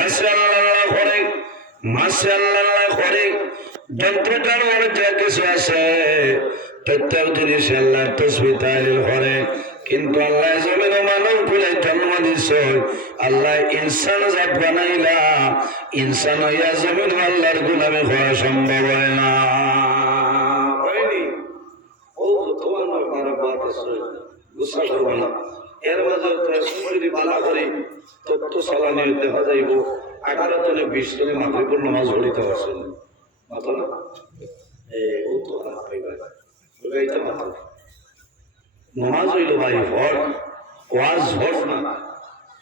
গাছে আল্লাহ করে, মাছে আল্লাহ করে, যন্ত্র জানোয়ার যা কিছু আছে প্রত্যেক জিনিস আল্লাহ তাসবিহ তাহলিল করে। কিন্তু আল্লাহ জমিন মানব কুলে জন্ম দিছ, আল্লাহ ইনসান জাত বানাইলা, ইনসান হইয়া জমিন আল্লাহর গোলামি করা সম্ভব হয় না। হয়নি? ও তোমার আপনারা বাত আছে গুসা করবে না। এর মাঝে যদি বালা করি তত্ত্ব চালানি দেখা যাইব 18 তনে 20 তনে মাতৃপুর নামাজ পড়িতে পারছেন মাথা না ও তো নামাজ হইল ভাই হট, ওয়াজ হট না।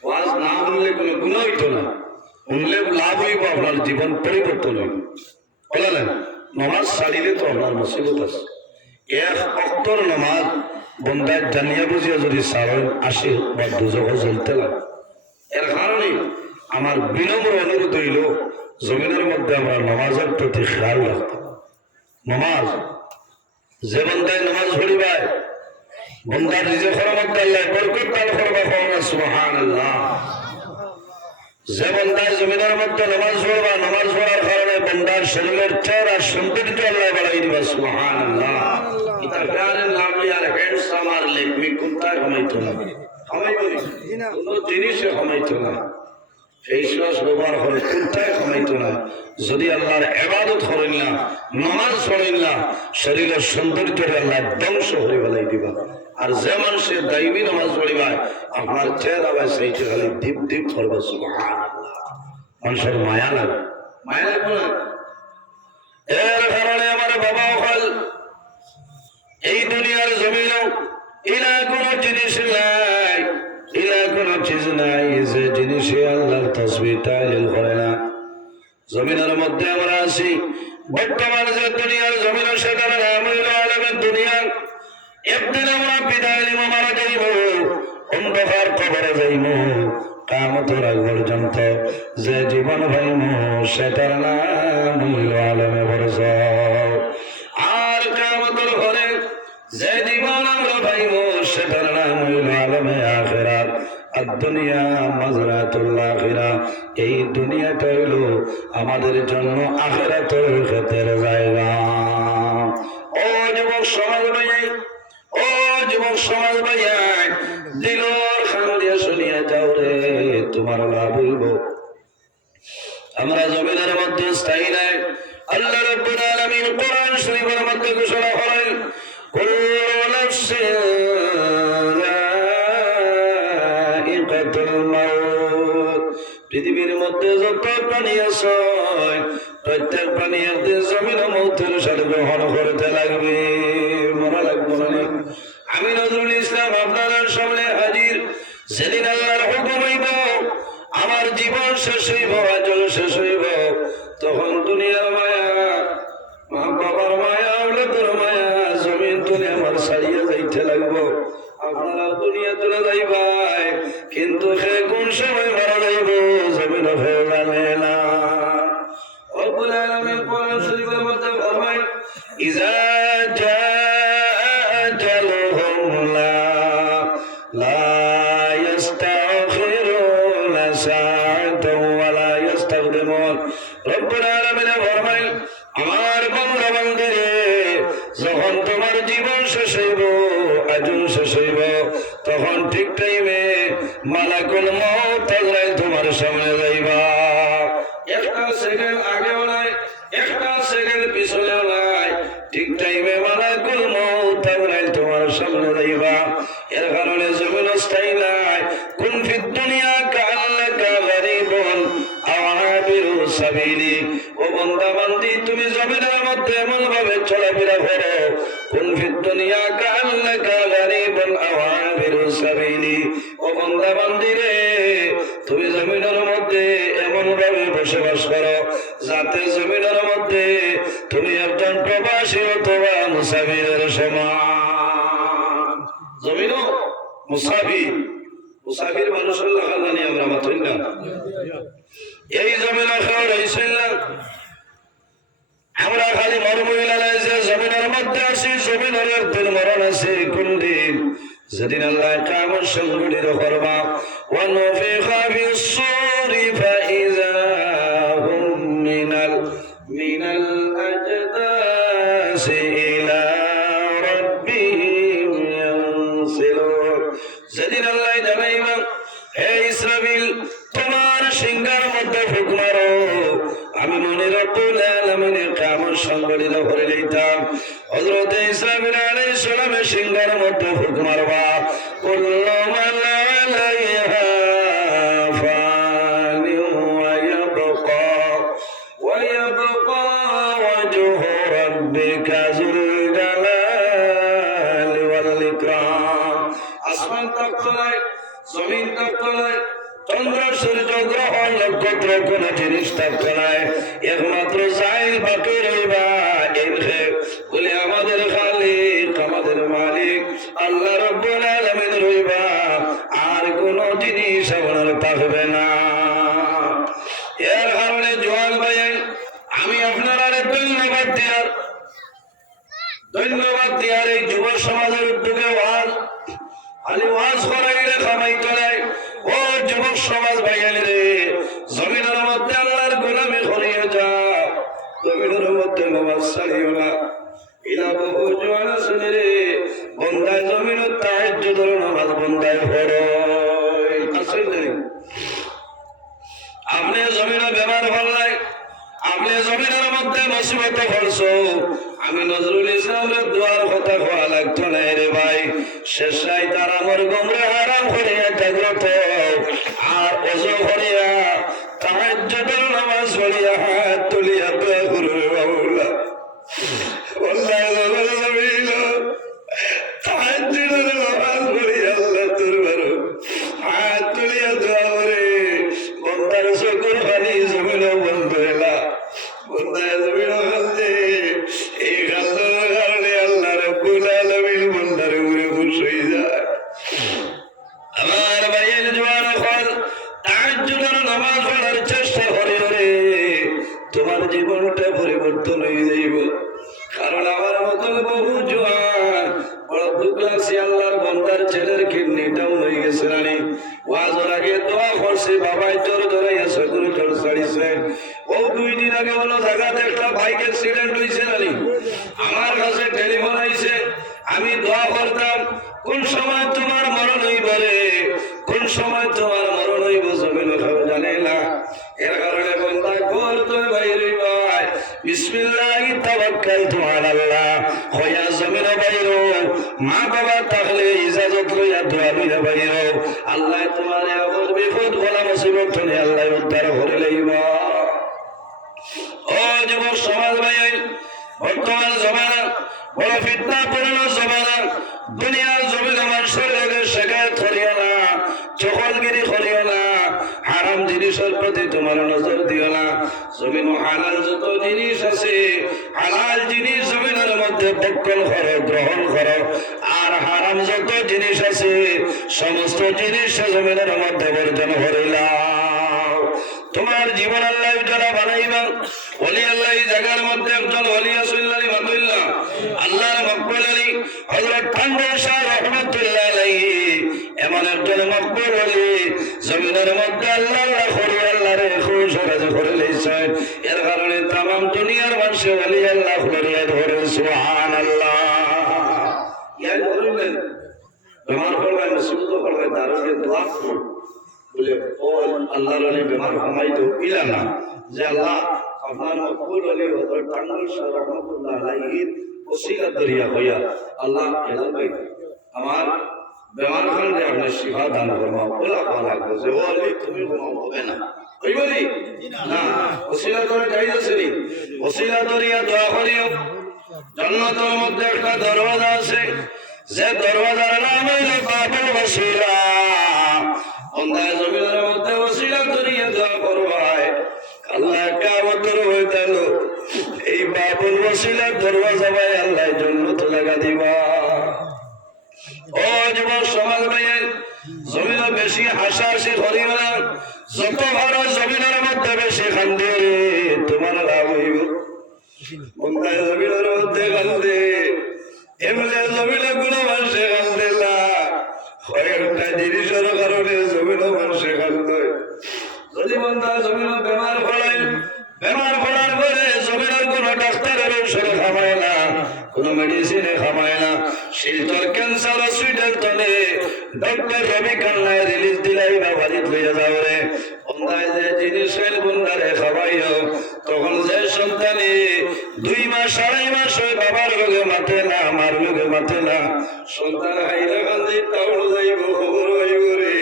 ওয়াজ না শুনলে কোনো গুনাহ হইতো না, শুনলে লাভ হইব, আপনার জীবন পরিবর্তন হইব। বললেন নামাজ ছাড়িলে তো আপনার মুসিবত আছে। এক অক্তর নামাজ বন্দায় জানিয়া বুঝিয়া যদি সারণ আসে বা দুজক জ্বলতে লাগে। এর কারণে আমার বিনম্র অনুরোধ হইল জমিনের মধ্যে আমরা নামাজের প্রতি খেয়াল রাখতাম। নামাজ যে বন্দায় নামাজ পড়িবায় বন্দার রিজিকের মধ্যে আল্লাহ বরকত দান করবে, সুবহানাল্লাহ। যে বন্দায় জমিনের মধ্যে নামাজ পড়বা, নামাজ পড়ার কারণে বন্দার শরীরের চেহারা সৌন্দর্য আল্লাহ বাড়াই দিবা, সুবহানাল্লাহ। এটা গানের নাম আর হ্যান্ডসাম আর লেখমি কোনটাই কমাইতো না, কমাইতো না, কোনো জিনিসে কমাইতো না। এই শ্বাস ব্যবহার করে কোনটাই কমাইতো না। যদি আল্লাহর ইবাদত করেন না, নামাজ পড়েন না, শরীরের সৌন্দর্য আল্লাহ ধ্বংস করে ফেলাই দিবা। আর যে মানুষের দাইমি নামাজ পড়িবা আপনার চেহারা বা সেইটা খালি দীপ দীপ করবে, সুবহানাল্লাহ। মানুষের মায়া লাগে, মায়া লাগবে না। এর কারণে আমার বাবা হল এই দুনিয়ার জমিনও ইলা কোনো জিনিস নাই, ইলা কোনো চিজ নাই যে জিনিসে আল্লাহর তাসবিহ তাহলিল করে না। জমিনের মধ্যে আমরা আছি, বর্তমান যে দুনিয়ার জমিন সেটার নাম হইল আলমের দুনিয়া। একদিন আমরা বিদায় নিব, মারা যাইব, অন্ধকার কবরে যাইব। কিয়ামতের আগ পর্যন্ত যে জীবন পাইব সেটার নাম হইল আলমে বরজখ। আর কিয়ামতের ঘরে যে জীবন আমরা পাইব সেটার নাম হইল আলমে আখিরাত। আর দুনিয়া মাজরাতুল আখিরা, এই দুনিয়াটা হইল আমাদের জন্য আখিরাতের ক্ষেতের জায়গা। ও যুবক সমাজ ভাই, ও যুবক সমাজ ভাই, দিলর খান দিয়ে শুনিয়া যাও রে, তোমার লাভ হইব। আমরা জমিনের মধ্যে স্থায়ী নাই। আল্লাহ রাব্বুল আলামিন কোরআন শরীফের মধ্যে ঘোষণা করেন, কুল্লু নাফসিন যায়িকাতুল মাউত। পৃথিবীর মধ্যে যত প্রাণী আছে প্রত্যেক প্রাণী একদিন জমিন মৌতের সাথে গ্রহণ করতে লাগবে, মরা লাগবে না। আমি নজরুল ইসলাম আপনাদের সামনে হাজির। যেদিন আল্লাহর হুকুম হইব আমার জীবন শেষ হইব, আজল শেষ হইব, তখন দুনিয়ার মায়া, মা বাবার মায়া, আওলাদের মায়া, জমিন তুলে আমার ছাড়িয়ে যাইতে লাগবো। আপনারা দুনিয়া তুলে যাইবাই, কিন্তু সে কোন সময় মারা যাইব জমিন হয়ে জানে না। রব্বুল আলামিন কোরআন শরীফের মধ্যে ফরমায়, ইজা আমার বান্দা বান্দিরে, যখন তোমার জীবন শেষ হইব, আজল শেষ হইব, তখন ঠিক টাইমে মালাকুল মউত আজরাইল তোমার সামনে যাইবা। একটা সেকেন্ড আগেও নাই, একটা সেকেন্ড পিছনেও নাই, ঠিক টাইমে মালাকুল মউত আজরাইল তোমার সামনে যাইবা। এর কারণে জমিন স্থায়ী নাই। কুন ফিদ দুনিয়া কাআন্নাকা গারিবুন আও আবিরু সাবিলি। ও বান্দা বান্দি, তুমি জমিনের মধ্যে এমন ভাবে চলাফেরা করো, কুন ফিদ দুনিয়া কাআন্নাকা গারিবুন আও আবিরু সাবিলি। ও বান্দা বান্দি রে, তুমি জমিনের মধ্যে এমন ভাবে বসবাস করো যাতে জমিনের মধ্যে তুমি একজন প্রবাসী অথবা মুসাফিরের সমান। জমিনও মুসাফির, মুসাফির মানুষের লেখা জানি আমরা মাত্রই না। এই জমিন আমরা খালি মরমহিলা যে জমিনের মধ্যে আছি, জমিনের একদিন মরণ আছে। কোন দিন? যেদিন আল্লাহ কিয়ামত সংঘটিত করবা। ওয়া নুফিখা ফিস-সূরি ফাইযা হুকমারো আমি মনে রব্বুল আলামিনের কিয়ামত সংগঠিত করে লইতাম হযরত ঈসা আলাইহিস সালামের সিংহের মধ্যে হুকমারবা কুল্লু মান আলাইহা ফানি ওয়া ইয়াবকা ওয়াজহু রাব্বিকা যুল জালালি ওয়াল ইকরাম আসমান তকতলায় জমিন তকতলায় চন্দ্র সূর্য গ্রহ নক্ষত্র কোন জিনিস থাকতো না একমাত্র জাইল বাকি রইবা এনহে বলে আমাদের খালিক আমাদের মালিক আল্লাহ রাব্বুল আলামিন রইবা আর কোন জিনিস আপনার থাকবে না এর কারণে জোয়ান ভাই আমি আপনার আরে ধন্যবাদ দিয়ার এই যুব সমাজের উদ্যোগে ওয়াজ করাইলে খামাইতো নাই ও যুবক সমাজ ভাইয়ালি রে জমিনের মধ্যে আল্লাহর গোলামি করিয়া যাও জমিনের মধ্যে নামাজ ছাড়িও না ইলা বহু জোয়ান আছে রে বন্দায় জমিনের তাহাজ্জুদের নামাজ বন্দায় পড়ো আসলে আপনি জমিনে ব্যবহার করলাই আপনি জমিনের মধ্যে মুসিবতে পড়ছো আমি নজরুল ইসলামের দোয়ার কথা কোয়া লাগতো না রে ভাই শেষাই তার আমার গমরে হারাম করিয়া জাগ্রত আর ওযু করিয়া তাহাজ্জুদের নামাজ পড়িয়া হাত তুলিয়া দোয়া করো রে বাবুল্লাহ আল্লাহ জমিন তাহাজ্জুদের নামাজ পড়িয়া আল্লাহ দরবার হাত তুলিয়া দোয়া করে বন্দার চোখের পানি জমিনে বন্ধ হইলা বন্দায় জমিন বলতে এই কাজের কারণে আল্লাহ রাব্বুল আলামিন বন্দার উপরে খুশ হয়ে যায় আমার ভাইয়ের জওয়ান হল তাহাজ্জুদের নামাজ পড়ার চেষ্টা করে রে তোমার জীবনটা পরিবর্তন হয়ে যাইব কারণ আমার মতন বহু জওয়ান বড় দুঃখ লাগছে আল্লাহর বন্দার ছেলের কিডনি ডাউন হয়ে গেছে রানি ওয়াজের আগে দোয়া করছে বাবাই তোর ধরাইয়া সকল তোর ছাড়িছে ও 2 দিন আগে বলো জায়গাতে একটা বাইক অ্যাক্সিডেন্ট হয়েছে রানি আমার কাছে টেলিফোন আইছে আমি দোয়া করতাম কোন সময় তোমার মরণ হইব রে কোন সময় তোমার মরণ হইব জমিন জানে না এর কারণে বন্দা করতে বাইরে ভাই বিসমিল্লাহি তাওয়াক্কালতু আলাল্লাহ হইয়া জমিন বাইরো মা বাবা তাহলে ইজাজত লইয়া দোয়া লইয়া বাইরো আল্লাহ তোমার আপদ বিপদ বলা মুসিবত থেকে আল্লাহ উদ্ধার করে লইব ও যুবক সমাজ ভাই বর্তমান জমানা বড় ফিতনাপূর্ণ জমানা দুনিয়ার জমিনে মানুষের লেগে শেখায়ত করিও না চকলগিরি করিও না হারাম জিনিসের প্রতি তোমার নজর দিও না জমিন হালাল যত জিনিস আছে হালাল জিনিস জমিনের মধ্যে ভক্ষণ করো গ্রহণ করো আর হারাম যত জিনিস আছে সমস্ত জিনিস জমিনের মধ্যে বর্জন করিলাম তোমার জীবন আল্লাহ যারা বানাইবা ওলি আল্লাহ এই জায়গার মধ্যে একজন ওলি আসল্লাহ মাতুল্লাহ আল্লাহর মকবুল আলী হযরত টাঙ্গাইল শাহ রহমাতুল্লাহ আলাইহি এমন একজন মকবুল ওলি জমিনের মধ্যে আল্লাহ করে আল্লাহর খুশ রাজি করে লইছেন এর কারণে तमाम দুনিয়ার মানুষ ওলি আল্লাহ করিয়া ধরে সুবহানাল্লাহ ইয়া ধরলেন বেমার করবেন সুস্থ করবেন দারুণে দোয়া করুন বলে ও আল্লাহর ওলি বেমার কমাই তো ইলা না যে আল্লাহ আপনার মকবুল ওলি হযরত টাঙ্গাইল শাহ রহমাতুল্লাহ আলাইহি ওসিলা দরিয়া হইয়া আল্লাহ হেলাল ভাই আমার বেমার খানে আপনি শিফা দান ফরমাও বলা লাগবে যে ও ওলি তুমি ঘুমাও হবে না ওই বলি না ওসিলা দরে যাইছে নি ওসিলা দরিয়া দোয়া করিও জান্নাতের মধ্যে একটা দরওয়াজা আছে যে দরওয়াজার নাম হইল বাবুল ওসিলা বন্দায় জমিনের মধ্যে ওসিলা দরিয়া দোয়া করবাই আল্লাহ কিয়ামতের ময়দান এই বাবুল ওসিলার দরওয়াজা ভাই আল্লাহ জান্নাত লাগা দিবা ও যুবক সমাজ ভাই জমিনে বেশি হাসাহাসি করিও না যত ভালো জমিনের মধ্যে বেশি কান্দে তোমার লাভ হইব বন্দায় জমিনের মধ্যে কান্দে এমনি জমিনে কোনো মানুষে কান্দে না কয়েকটা জিনিসের কারণে জমিন মানুষে কান্দে যদি বন্ধা জমিন বেমার পড়ার পরে জমিনের কোন ডাক্তারের ঔষধ খাওয়ায় না কোনো মেডিসিনে খামায় না। শিলচর ক্যান্সার হসপিটাল তলে ডক্টর রবি কান্নায় রিলিজ দিলাই বা বাড়িত লইয়া যাও রে। বন্ধায় যে জিনিস বন্ধারে খাওয়াইও, তখন যে সন্তানে 2 মাস 2.5 মাস হয় বাবার লোকে মাথে না, আমার লোকে মাথে না, সন্তান হাইরা কান্দি টাউন যাইব, খবর হইব রে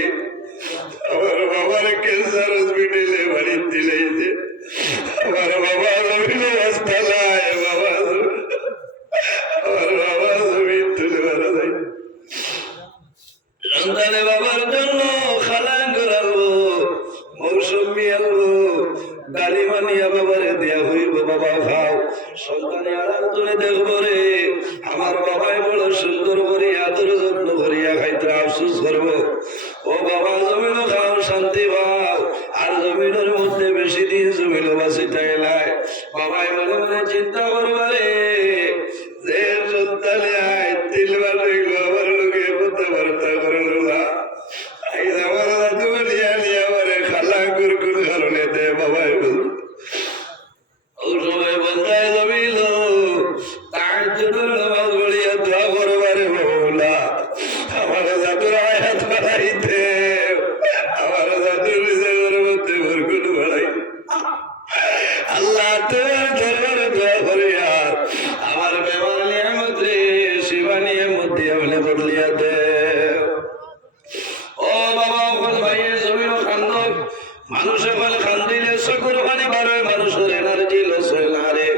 আমার বাবার ক্যান্সার হসপিটালে বাড়িত দিলাই যে আমার বাবা জমিন অবস্থা নাই, বাবা আমার বাবা জমিন তুলে মারা যায়। সন্তানে বাবার জন্য খালা করাবো, মৌসুমি আনবো, গাড়ি মানিয়া বাবারে দেয়া হইব, বাবা খাও। সন্তানে আরাম তুলে দেখবো রে আমার বাবাই বড় সুন্দর করি আদর যত্ন করিয়া খাইতে আফসোস করবো। ও বাবা জমিনও খাও, শান্তি পাও, আর জমিনের মধ্যে বেশি দিন জমিনও বাঁচিতে এলাই। বাবাই মনে মনে চিন্তা করবারে যে সন্তানে আয় 3 বার দেখলো আমার লোকে কথাবার্তা করলো না, আমার দাদু নিয়ে নিয়ে আমার খালা কোন কারণে দে বাবাই বল ও সময় বন্ধায় জমিল তার জন্য নামাজ পড়িয়া দোয়া করবারে বৌলা আমার দাদুর আয়াত বাড়াইতে, আমার দাদুর নিজের মধ্যে বরকুন বাড়াই। আল্লাহ তোমার দরবারে দোয়া করি আর আমার বেমার নিয়ে মধ্যে শিবা নিয়ে মধ্যে আপনি বদলিয়া দে। ও বাবা বল ভাইয়ের জমিন খান্দ, মানুষ বলে খান্দিলে চকুর পানি বার হয়, মানুষের এনার্জি লস হয় না রে।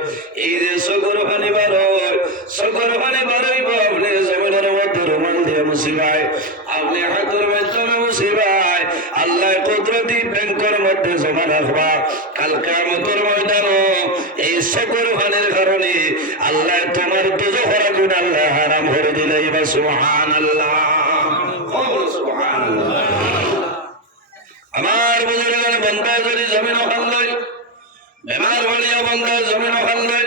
এই যে চকুর পানি বার হয়, চকুর পানি বার হইব আপনি জমিনের মধ্যে রুমাল দিয়ে মুসিবাই, আপনি হাতের মাধ্যমে মুসিবাই আল্লাহ কুদরতি ব্যাংকের মধ্যে জমা রাখবা। কাল কিয়ামতের ময়দানে এই চকুর পানির কারণে আল্লাহ তোমার দুজখের গুনাহ আল্লাহ হারাম করে দিলেই বা সুবহানাল্লাহ, সুবহানাল্লাহ। আমার বুজুর্গের বন্ধা যদি জমিন খান্দাই, বেমার হলিয়া বন্ধা জমিন খান্দাই,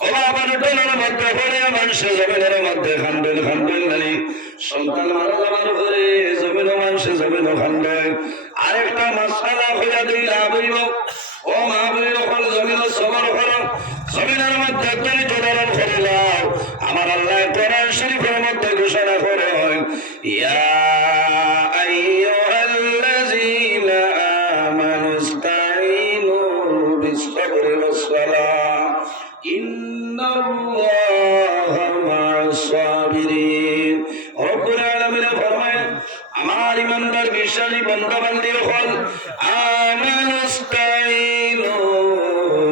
কবাবার টোলের মধ্যে পড়িয়া মানুষের জমিনের মধ্যে খান্ডেল খান্ডেল নানি সন্তান মারা যাবার পরে জমিন মানুষের জমিন খান্দাই। আরেকটা মাসালা হইয়া দিই লাভ হইব। ও মা বলিল ফল জমিন সবর করো, জমিনের মধ্যে একজনই জোদারণ করিলাম। আমার আল্লাহ কোরআন শরীফের মধ্যে ঘোষণা করেন, ইয়া আইয়ুহাল্লাযীনা আমানু ইসতাঈনু বিস-সাবরি ওয়াস-সালাহ ইন্নাল্লাহা মা'আস-সাবিরিন। রব্বুল আলামিন ফরমায়, আমার ইমানদার বিশ্বাসী বান্দা বান্দী হল আমানু ইসতাঈনু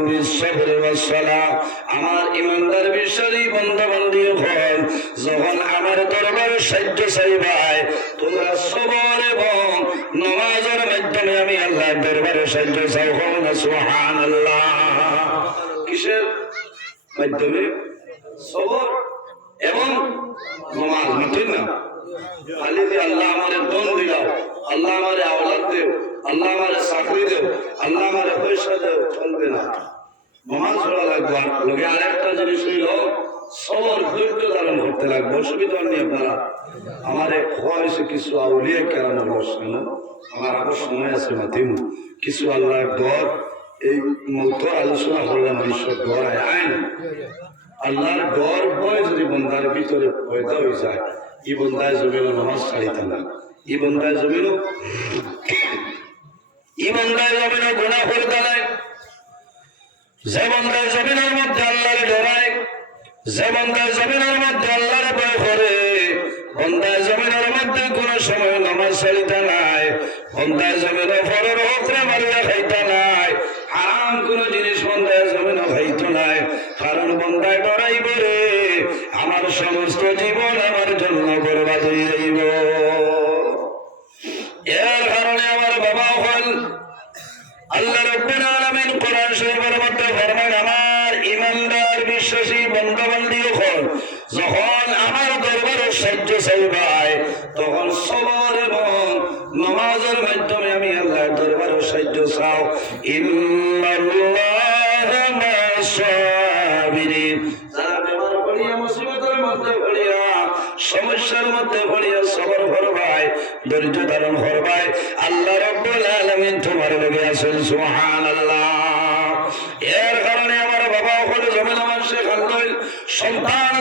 বিস-সাবরি ওয়াস-সালাহ, আমার ইমানদার বিশ্বাসী বান্দা বান্দী হল যখন আমার দরবারে সাহায্য চাইবাই তোমরা সবর এবং নামাজের মাধ্যমে আমি আল্লাহর দরবারে সাহায্য চাও। না সুবহানাল্লাহ। কিসের মাধ্যমে? সবর এবং নামাজ। ঠিক না? খালি যে আল্লাহ আমারে ধন দিলাও, আল্লাহ আমারে আওলাদ দেও, আল্লাহ আমারে চাকরি দেও, আল্লাহ আমারে পয়সা দেও, চলবে না। নামাজ পড়া লাগবে। লোকে আরেকটা জিনিস হইল সবর, ধৈর্য ধারণ করতে লাগবে। অসুবিধা নেই আপনারা। আমার হয়েছে কিছু আউলিয়া কেরামের বসেন, আমার আরো সময় আছে মাতিম কিছু আল্লাহ ঘর এই মত আলোচনা করলাম বিশ্ব ঘর আইন আল্লাহর ঘর ভয় যদি বন্ধার ভিতরে পয়দা হয়ে যায়, এই বন্ধায় জমিন নামাজ ছাড়িতে না, এই বন্ধায় জমিন গুনাহ করতে নাই। যে বন্ধায় জমিনের মধ্যে আল্লাহর ডরায়, যে বন্ধায় জমিনের মধ্যে আল্লাহর ভয় করে, বন্ধায় জমিনের মধ্যে কোন সময় নামাজ ছাড়িতে নাই, বন্ধায় জমিন ফরের হকরে মারিয়া খাইতে নাই, হারাম কোন জিনিস বন্ধায় জমিন খাইতে নাই। কারণ বন্ধায় ডরাইব রে আমার সমস্ত জীবন আমার জন্য বরবাদ হয়ে যাইব। এর কারণে আমার বাবা হল আল্লাহ রাব্বুল আলামিন কোরআন শরীফের মধ্যে ফরমান, আমার ইমানদার বিশ্বাসী বান্দা বান্দী হল যখন আমার দরবারে সাহায্য চাইবাই তখন সবর এবং নামাজের মাধ্যমে আমি আল্লাহর দরবারে সাহায্য চাও। ইন্নাল্লাহা মা'আস-সাবিরিন। যারা বেমার পড়িয়া মুসিবতের মধ্যে পড়িয়া সমস্যার মধ্যে পড়িয়া সবর করবাই, ধৈর্য ধারণ করবাই, আল্লাহ রাব্বুল আলামিন তোমার লগে আছেন। সুবহানাল্লাহ। এর কারণে আমার বাবা হল জমিন মানুষের খান্দইল সন্তান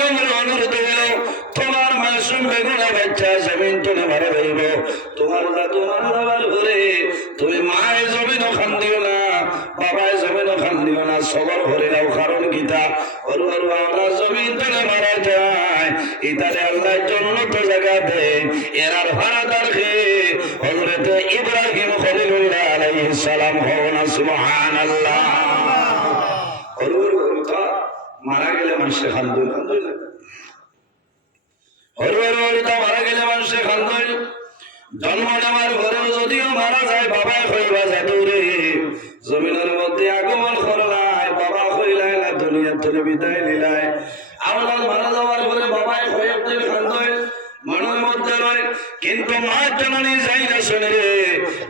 নম্বর অনুরোধ হইল তোমার মাসুম বেগুনা বাচ্চা জমিন তুলে মারা যাইব তোমার দাদু মারা যাবার ঘরে তুমি মায়ের জমিনও খান দিও না বাবায় জমিনও খান দিও না সবর ঘরে নাও কারণ গীতা ওরু ওরু আমরা জমিন তুলে মারা যায় ইতারে আল্লাহর জন্য তো জায়গা দেন এরার ভাড়াদার খেয়ে হযরত ইব্রাহিম খলিলুল্লাহ আলাইহিস সালাম হন সুবহানাল্লাহ ওরু ওরু তা মারা গেলে মানুষে খান দিও মারা গেলে মানুষে খান্দই জন্ম নেওয়ার ঘরেও যদিও মারা যায় বাবা কইবা জাদুরে জমিনের মধ্যে আগমন করলায় বাবা কইলাই না দুনিয়ার থেকে বিদায় নিলাই আওলাদ মারা যাওয়ার ঘরে বাবাই কয়েকদিন খান্দই মনের মধ্যে রয় কিন্তু মা জননী যাই না শুনে রে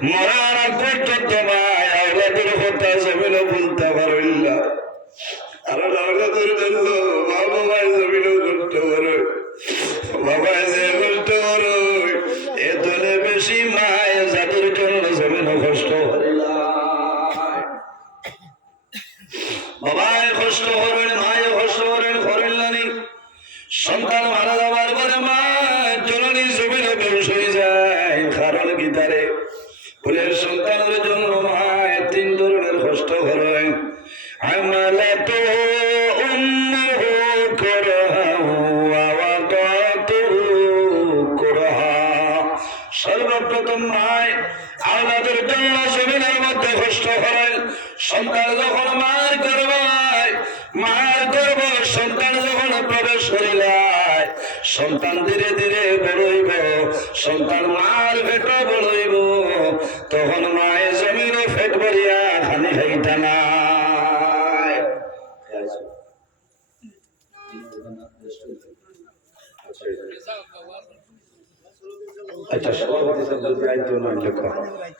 মরার আগ পর্যন্ত মায় আওলাদের কথা জমিনও বলতে পারল না আর আওলাদের জন্য বাবা মায়ের জমিনও করতে পারে বাবা যে কষ্ট করো এ তোলে বেশি মায় যাদের জন্য জমিন কষ্ট বাবায় কষ্ট করেন মায়ে কষ্ট করেন করেন নানি সন্তান মারা যাবার পরে মা জননী জমিনে বেশ হয়ে যায় কারণ গীতারে ফুলের সন্তানের জন্য মায় তিন ধরনের কষ্ট করেন আমালা তো সর্বপ্রথম মায় আওলাদের জন্য জমিনের মধ্যে কষ্ট করেন সন্তান যখন মার গর্ভ সন্তান যখন প্রবেশ করিলায় সন্তান ধীরে ধীরে বড়ইব সন্তান মার পেট বড়ইব তখন মায়ের জমিনে পেট ভরিয়া খানি খাইতা না আচ্ছা সভাপতি শব্দ দায়িত্ব নয় লেখো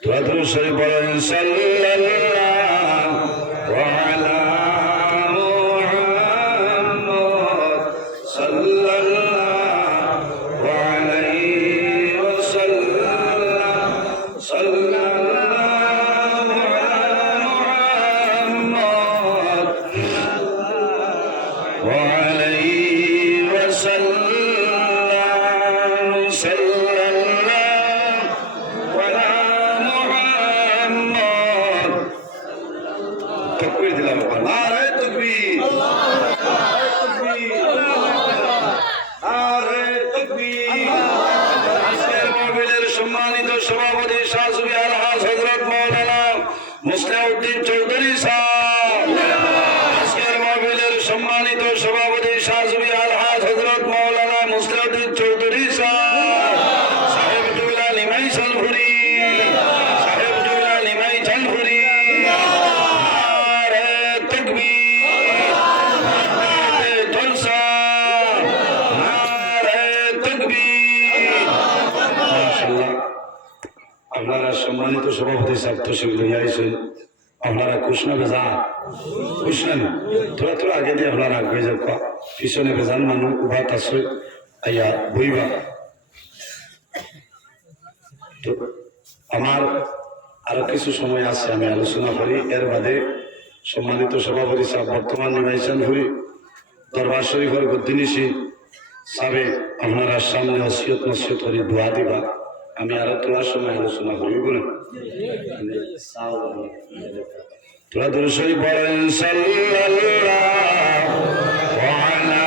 তোরা শরীফ বলেন সাল্লাল্লাহু আলা মুহাম্মদ সাল্লাল্লাহু আলাইহি ওয়াসাল্লাম সাল্লাল্লাহু আলা মুহাম্মদ ওয়া আলাইহি ওয়াসাল্লাম সম্মানিত সভাপতি শাহসুবি আলহাজ হযরত মাওলানা মুসলিউদ্দিন চৌধুরী সাহেব আজকের মাহফিলের সম্মানিত সভাপতি শাহসুবি আলহাজ হযরত মাওলানা মুসলিউদ্দিন চৌধুরী সাহেব জুবিলা নিমাই চলফুরি সাহেব জুবিলা নিমাই চলফুরি নারে তাকবীর নারে জলসা নারে তাকবীর মাশাআল্লাহ আপনারা সম্মানিত সভাপতি সাহেব তশরিফ লইয়া আইছেন আপনারা কৃষ্ণ বেজা কৃষ্ণ থোড়া থোড়া আগে দিয়ে আপনারা আগে যাও পিছনে বেজান মানুষ উভাত আছে আইয়া বইবা তো আমার আরো কিছু সময় আছে আমি আলোচনা করি এর বাদে সম্মানিত সভাপতি সাহেব বর্তমান নিমাইছেন ঘুরি দরবার শরীফের গদ্দিনিসি সাহেব আপনারা সামনে ওসিয়ত নসিয়ত করে দোয়া দিবা আমি আরো তোলার সময় আলোচনা করি বলুন তোরা দুরূদ পড়েন সাল্লাল্লাহু আলা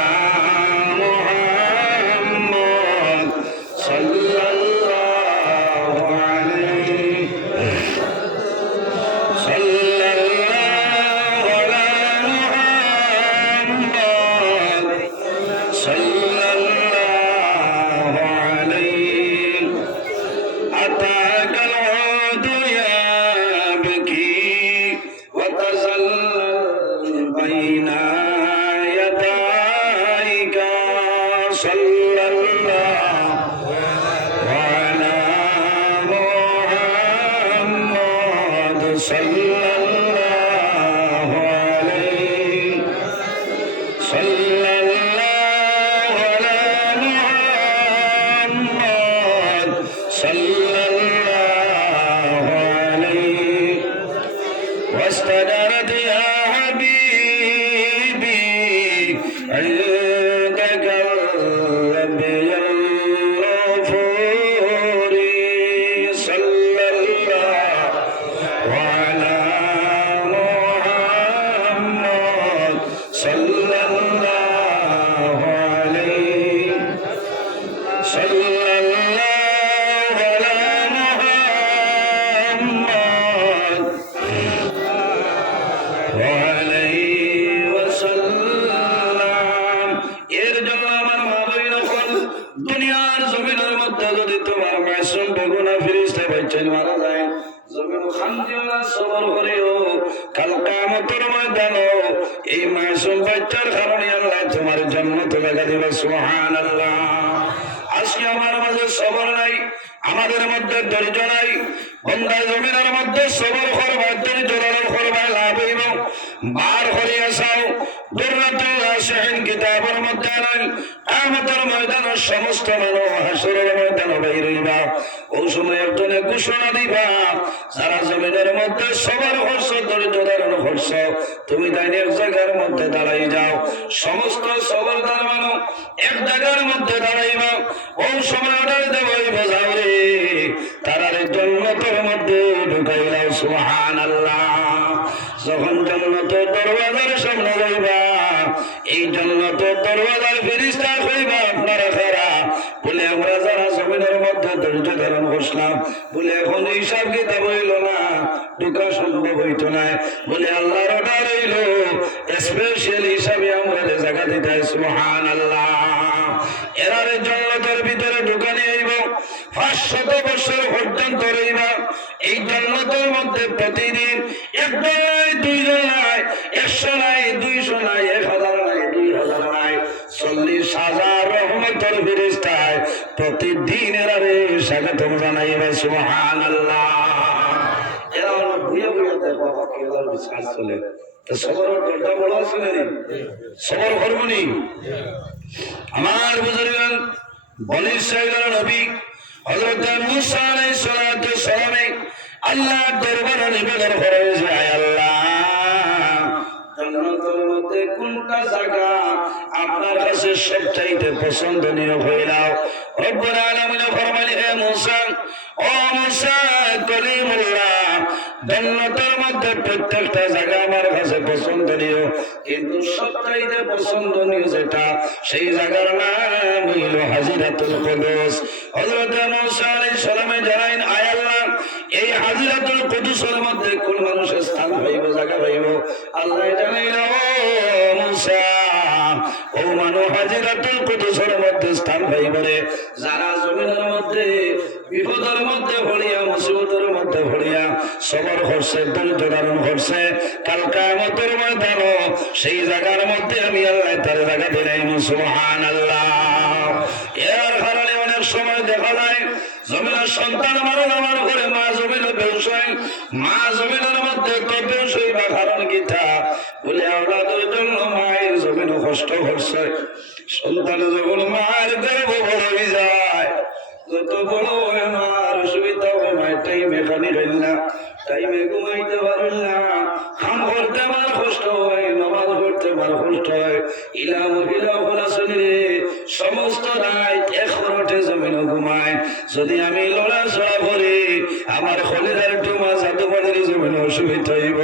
মুহাম্মদ সাল্লাল্লাহু আলাইহি সাল্লাল্লাহু আলা মুহাম্মদ সাল্লাল্লাহু আলাইহি أتاك العود يبكي وتزلل بين يديك صلى الله على محمد صلى الله عليه صلى الله على محمد صلى الله عليه واستدرت يا حبيبي عند জায়গা দিবা সুবহানাল্লাহ। আজকে আমার মাঝে সবর নাই, আমাদের মধ্যে ধৈর্য নাই। বন্দায় জমিনের মধ্যে সবর করবা, ধৈর্য ধারণ করবা, লাভ হইব। বার হইয়া যাও দুর্রাতুল রাশিহিন কিতাবের মধ্যে নাই কিয়ামতের ময়দানে সমস্ত মানুষ হাসরের ময়দানে বাইর হইবা। ওই সময় একজনে ঘোষণা দিবা, যারা জমিনের মধ্যে সবর করছো, ধৈর্য ধারণ করছো, তুমি তাই এক জায়গার মধ্যে দাঁড়াই যাও। সমস্ত সবরদার মানুষ এক জায়গার মধ্যে দাঁড়াইবা। ওই সময় অর্ডার দেব যাও রে, তারার জান্নাতের মধ্যে ঢুকাইলাও সুবহানাল্লাহ। যখন জান্নাতের দরওয়াজার সামনে যাইবা, এই জান্নাতের দরওয়াজার ফেরেশতা কইবা, আপনারা কারা? বলে আমরা যারা জমিনের মধ্যে ধৈর্য ধারণ করলাম, বলে এখন হিসাব কিতাব হইল না, ঢুকা সম্ভব হইত না। বলে আল্লাহর অর্ডার হইল স্পেশাল হিসাবে আমরা জায়গা দিতে সুবহানাল্লাহ। এরারে জান্নাতের ভিতরে ঢুকানি হইব 500 বছর পর্যন্ত রইবা। এই জান্নাতের মধ্যে প্রতিদিন একজন নাই, দুইজন নাই, 100 নাই, 200 নাই, 1000 নাই, 2000 নাই, 40,000 রহমতের ফেরেশতায় প্রতিদিন এরারে স্বাগতম জানাইবা সুবহানাল্লাহ। এরা ভুয়ে ভুয়ে দেখো কেলার বিশ্বাস চলে তো সবর দরজা বড় আছে না, সবর করবনি। আমার বুজুর্গগণ বনি ইসরাঈলের নবী হযরত মূসা আলাইহিস সালাতু সালামে আল্লাহর দরবারে নিবেদন করে যে আয় আল্লাহ, জান্নাতের মধ্যে কোনটা জায়গা আপনার কাছে সবচাইতে পছন্দনীয় হইলাও? রব্বুল আলামিন ফরমাইলেন, হে মূসা, ও মূসা কলিমুল্লাহ, জান্নাতের মধ্যে প্রত্যেকটা জায়গা আমার কাছে পছন্দনীয়, কিন্তু সবচাইতে পছন্দনীয় যেটা, সেই জায়গার নাম হইল হাজিরাতুল কুদুস। হযরত মূসা আলাইহিস সালামে জানাইন, আয় আল্লাহ, এই হাজিরাতুল কুদুসের মধ্যে কোন মানুষের স্থান পাইব, জায়গা পাইব? আল্লাহ জানাইল, ও মূসা, ও মানুষ হাজিরাতুল কুদুসের মধ্যে স্থান পাইব রে, যারা জমিনের মধ্যে বিপদের মধ্যে পড়িয়া, মুসিবতের মধ্যে পড়িয়া সবর করছে, ধৈর্য ধারণ করছে, কাল কিয়ামতের ময়দানে সেই জায়গার মধ্যে আমি আল্লাহ তার জায়গা দিলাম সুবহানাল্লাহ। এর কারণে অনেক সময় দেখা যায় জমিনের সন্তান মারা যাওয়ার পরে মা জমিনে বেউসাই, মা জমিনের মধ্যে তো বেউসাই বা কারণ কিতা বলে আওলাদের জন্য মায়ের জমিনে কষ্ট করছে। সন্তান যখন মায়ের গর্ভ বড় হয়ে যায়, যত বড় হয়ে মার অসুবিধা হয়, মায়ের টাইমে খানি খাইল না, টাইমে ঘুমাইতে পারেন না, খান করতে আমার কষ্ট হয়, নামাজ পড়তে আমার কষ্ট হয়, ইলা মহিলা বলা শুনি সমস্ত রাত এক খরটে জমিনে ঘুমায়। যদি আমি লড়াচড়া করি, আমার খলিদার টুমা জাদুবাড়ির জমিনে অসুবিধা হইব।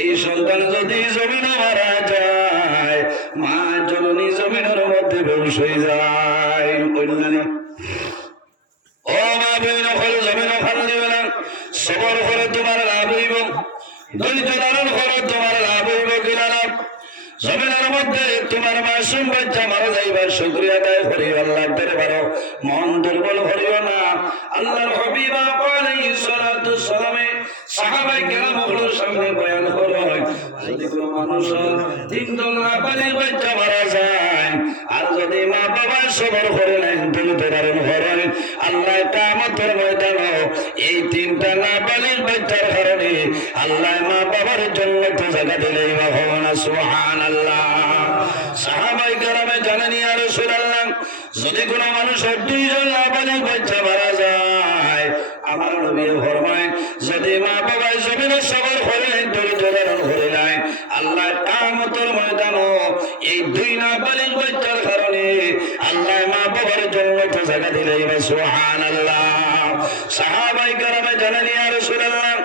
এই সন্তান যদি জমিনে মারা যায়, মা জননী জমিনের মধ্যে বেউস হয়ে যায়। অন্যান্য ও মা বেউন হলে জমিন খান দিবে না, সবর করে তোমার লাভ হইব, ধৈর্য ধারণ করে তোমার লাভ হইব কিনা না। জমিনের মধ্যে তোমার মাসুম বাচ্চা মারা যাইবার শুকরিয়া আদায় করিও, আল্লাহর দরবারে মন দুর্বল করিও না। আল্লাহর হাবিব আলাইহিস সালাতু সালামে সাহাবায়ে কেরামগুলোর সামনে বয়ান করেন, যদি কোনো মানুষের তিনজন নাবালিগ বাচ্চা মারা যায়, আর যদি মা বাবা সবর করে নেন, ধৈর্য ধারণ করেন, আল্লাহ কিয়ামতের ময়দানে এই তিনটা নাবালিগ বাচ্চার কারণে আল্লাহ মা বাবার জান্নাতে জায়গা দিলেই বা হবে না সুবহানাল্লাহ। সাহাবায়ে কেরামে জানেন, ইয়া রাসূলুল্লাহ, যদি কোনো মানুষের দুইজন নাবালিগ বাচ্চা মারা যায়, আমার নবী ফরমায়, যদি মা বাবা জমিনে সবর করে ধৈর্য ধারণ করে নেয়, আল্লাহ কিয়ামতের ময়দানে এই দুই নাবালিগ বাচ্চার কারণে আল্লাহ মা বাবার জান্নাতে জায়গা দিলেই বা সুবহানাল্লাহ। সাহাবায়ে কেরামে জানেন, ইয়া রাসূলুল্লাহ,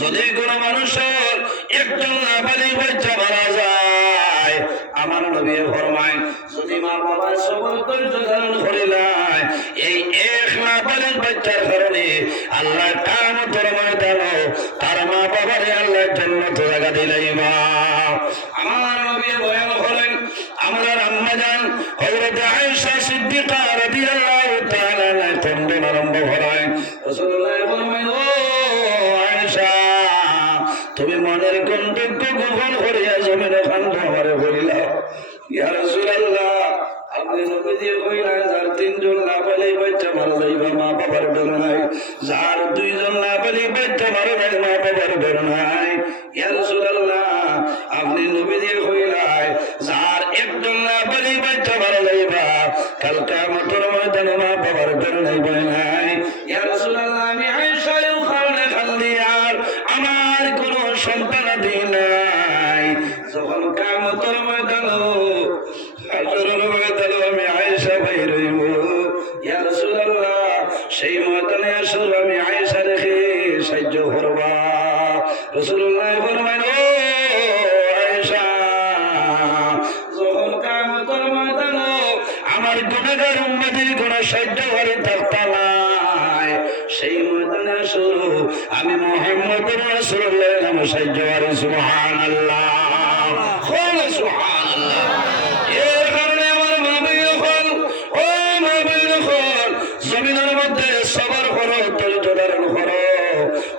যদি কোনো মানুষের একজন নাবালিগ বাচ্চা মারা যায়, আমার নবী ফরমায়, যদি মা বাবা সবর ধৈর্য ধারণ করে নেয়, এই এক নাবালিগ বাচ্চার কারণে আল্লাহ কিয়ামতের ময়দানে তার মা বাবারে আল্লাহ জান্নাতে জায়গা দিলেই মা। আমার নবী বয়ান করেন, আমার আম্মা জান হযরত আয়েশা সিদ্দিকা রাদিয়াল্লাহু তাআলা আনহা খণ্ডন আরম্ভ করেন, রাসূলুল্লাহ ফরমায়, ও আয়েশা, তুমি মনের কণ্ঠকে গোপন করিয়া জমিনে খণ্ড আমারে বলিলাম, ইয়া রাসূলুল্লাহ, আপনি নবীজি কইলেন যার তিনজন লাপালি বাচ্চা মারা যাইবা মা বাবার ডর নাই, যার দুইজন লাপালি বাচ্চা মারা যায় মা বাবার ডর নাই। ইয়া রাসূলুল্লাহ আপনি নবীজি কইলেন যার একজন লাপালি বাচ্চা মারা যাইবা কাল কিয়ামতের ময়দানে মা বাবার ডর নাই ভয় নাই। ইয়া রাসূলুল্লাহ আমি আয়েশা খাওনে খালদিয়ার আমার কোনো সন্তানাদি নাই, যখন কিয়ামতের ময়দানে হাসরের ময়দানে আমি আয়েশা বাইর হইব, ইয়া রাসূলুল্লাহ সেই ময়দানে আসলে আমি আয়েশা রেখে সাহায্য করবা। রাসূলুল্লাহ ফরমায় ও আয়েশা যখন কিয়ামতের ময়দানে আমার গুনাহগার উম্মতের কোনো সাহায্য করে থাকতা নাই, সেই ময়দানে আসলে আমি মুহাম্মদুর রাসূলুল্লাহ নাম সাহায্য করে। সুবহানাল্লাহ বলো সুবহানাল্লাহ। এর কারণে আমার মাবিল হল ও মাবিল হল জমিনের মধ্যে সবর করো, ধৈর্য ধারণ করো।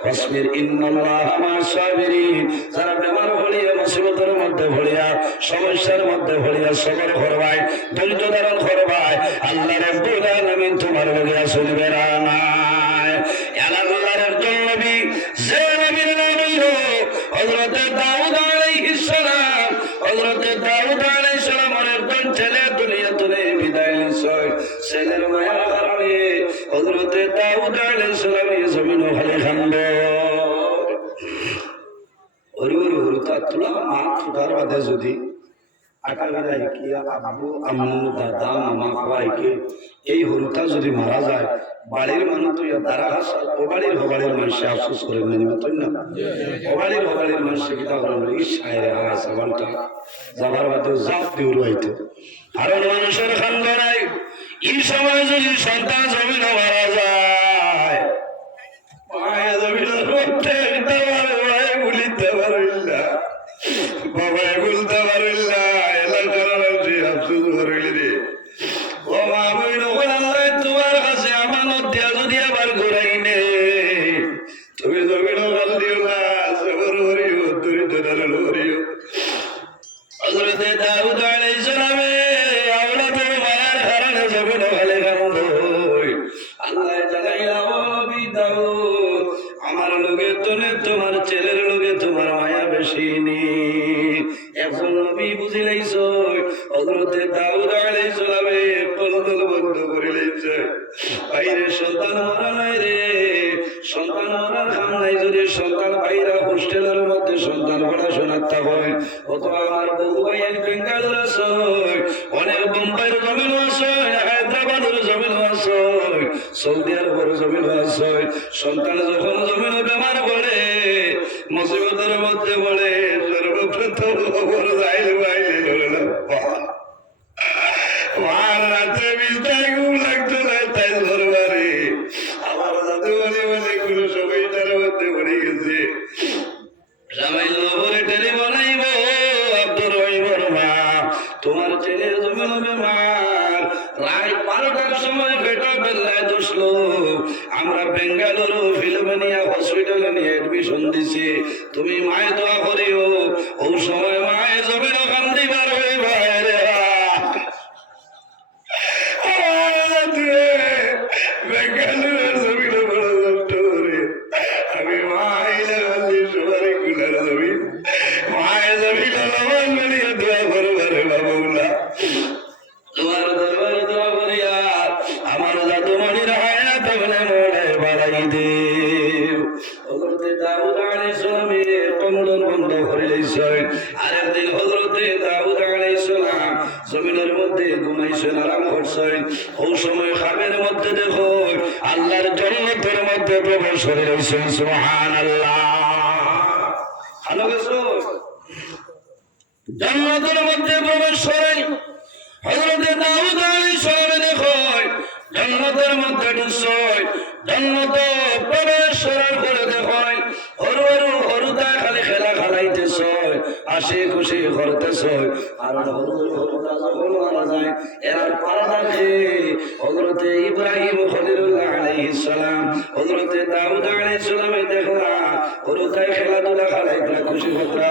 ওয়াসবির ইন্নাল্লাহা মা'আস সাবিরিন, যারা বেমার হলিয়া মুসিবতের মধ্যে ভরিয়া সমস্যার মধ্যে ভরিয়া সবর করবাই, ধৈর্য ধারণ করবাই, আল্লাহ রাব্বুল আলামিন তোমার লগে চলবে না। আল্লাহর একজন নবী যে নবীর নাম হলো হযরত দাউদ আলাইহিস সালাম। হযরত দাউদ আলাইহিস সালামের একজন ছেলে দুনিয়াতে বিদায় নিছে, ছেলের মায়ার কারণে হযরত দাউদ আলাইহিস সালাম এই জমিন খালি খান্দে হরুতা তুলা মা ফুটার বাদে যদি আকালে কি আব্বু আম্মু দাদা মামা খাওয়াইকে এই হরুতা যদি মারা যায় বাড়ির মানুষ তো তারা বাড়ির মানুষ আফসোস করে নেই তো না, বাড়ির মানুষ কিতা করেন ইসাইরে আওয়াজ ঘন্টা যাবার বাদে জাপ দিয়ে উড়াইতো। কারণ মানুষের খান্দ নাই, এই সময় যদি সন্তান জমিন মারা যায় মায়া জমিনের মধ্যে বলিতে পারিল না, বাবাই বলতে পারিল না, এলাকার মানুষ আফসোস করিল রে। ও মা বইন আল্লাহ তোমার কাছে আমানত দিয়া যদি আবার ঘুরাই নে, তুমি জমিন গাল দিও না, সবর করিও, ধৈর্য ধারণ করিও। হযরত দাউদ আলাইহিস সালামে আওলাদের মায়ার কারণে জমিন খালি কান্দই। আল্লাহ জানাইলা ও নবী দাউদ আমার লগে তোনে তোমার ছেলের লগে তোমার মায়া বেশি নি। এখন নবী বুঝি লাইছো হযরত দাউদ আলাইহিস সালামে কলদল বন্ধ করে লাইছে, বাইরে সন্তান মরা নাই রে, সন্তান মরার কাম নাই। যদি সন্তান বাইরা হোস্টেলের মধ্যে সন্তান পড়াশোনা হয়, অত আমার বহু ভাই বেঙ্গালুর আছে, অনেক বোম্বাইয়ের জমিন আছে, হায়দ্রাবাদের জমিন আছে, সৌদি আরবের জমিন আছে। সন্তান যখন জমিন বেমার পড়ে মুসিবতের মধ্যে পড়ে সর্বপ্রথম খবর যাইলে বাইলে ধরে মার রাতে বিছায় ঘুম লাগতো না, তাই ধরবারে আমার দাদু বলে বলে কোনো সময়টার মধ্যে পড়ে গেছে। রামাইল বলে টেনে বানাইব আব্দুর রহিমর মা তোমার ছেলে জমিন বেমার, রাত 12টার সময় পেটা বেলায় দোষলো, আমরা বেঙ্গালুরু ফিলোমেনিয়া হসপিটালে নিয়ে এডমিশন দিছি, তুমি মায়ে দোয়া করিও। ও সময় মায়ে জমিন কান্দিবার হয়ে বাইরে বেঙ্গালুরের জমিন বড় কষ্ট করে আমি মাইলে বান্ধি সবারই কুলার জমিন মায়ের জমিন আমার বেরিয়ে দোয়া করবারে বাবুলা তোমার দরবারে দোয়া করিয়া আমার জাদুমণির হায়াত বলে মনে বাড়াই দেব। হযরত দাউদ আলাইহিস সালামের কমলন বন্ধ করে লইছে। আরেকদিন হযরত দাউদ আলাইহিস সালাম জমিনের মধ্যে ঘুমাইছেন, আরাম করছেন। ওই সময় খাবের মধ্যে দেখো আল্লাহর জান্নাতের মধ্যে প্রবেশ করে লইছেন। সুবহানাল্লাহ। ভালো গেছো জান্নাতের মধ্যে প্রবেশ করেন হযরত দাউদ আলাইহিস সালাম দেখো জান্নাতের মধ্যে ঢুকছে, জান্নাতে প্রবেশ করার পরে দেখো হরুদা খালি খেলা খেলাইতেছ, হাসি খুশি করতেছ। আর হরুদা যখন মারা যায় এর পারাটা খেয়ে হযরত ইব্রাহিম খলিলুল্লাহ আলাইহিস সালাম হযরত দাউদ আলাইহিস সালামে দেখলা হরুদায় খেলাধুলা খেলাইতরা খুশি হতরা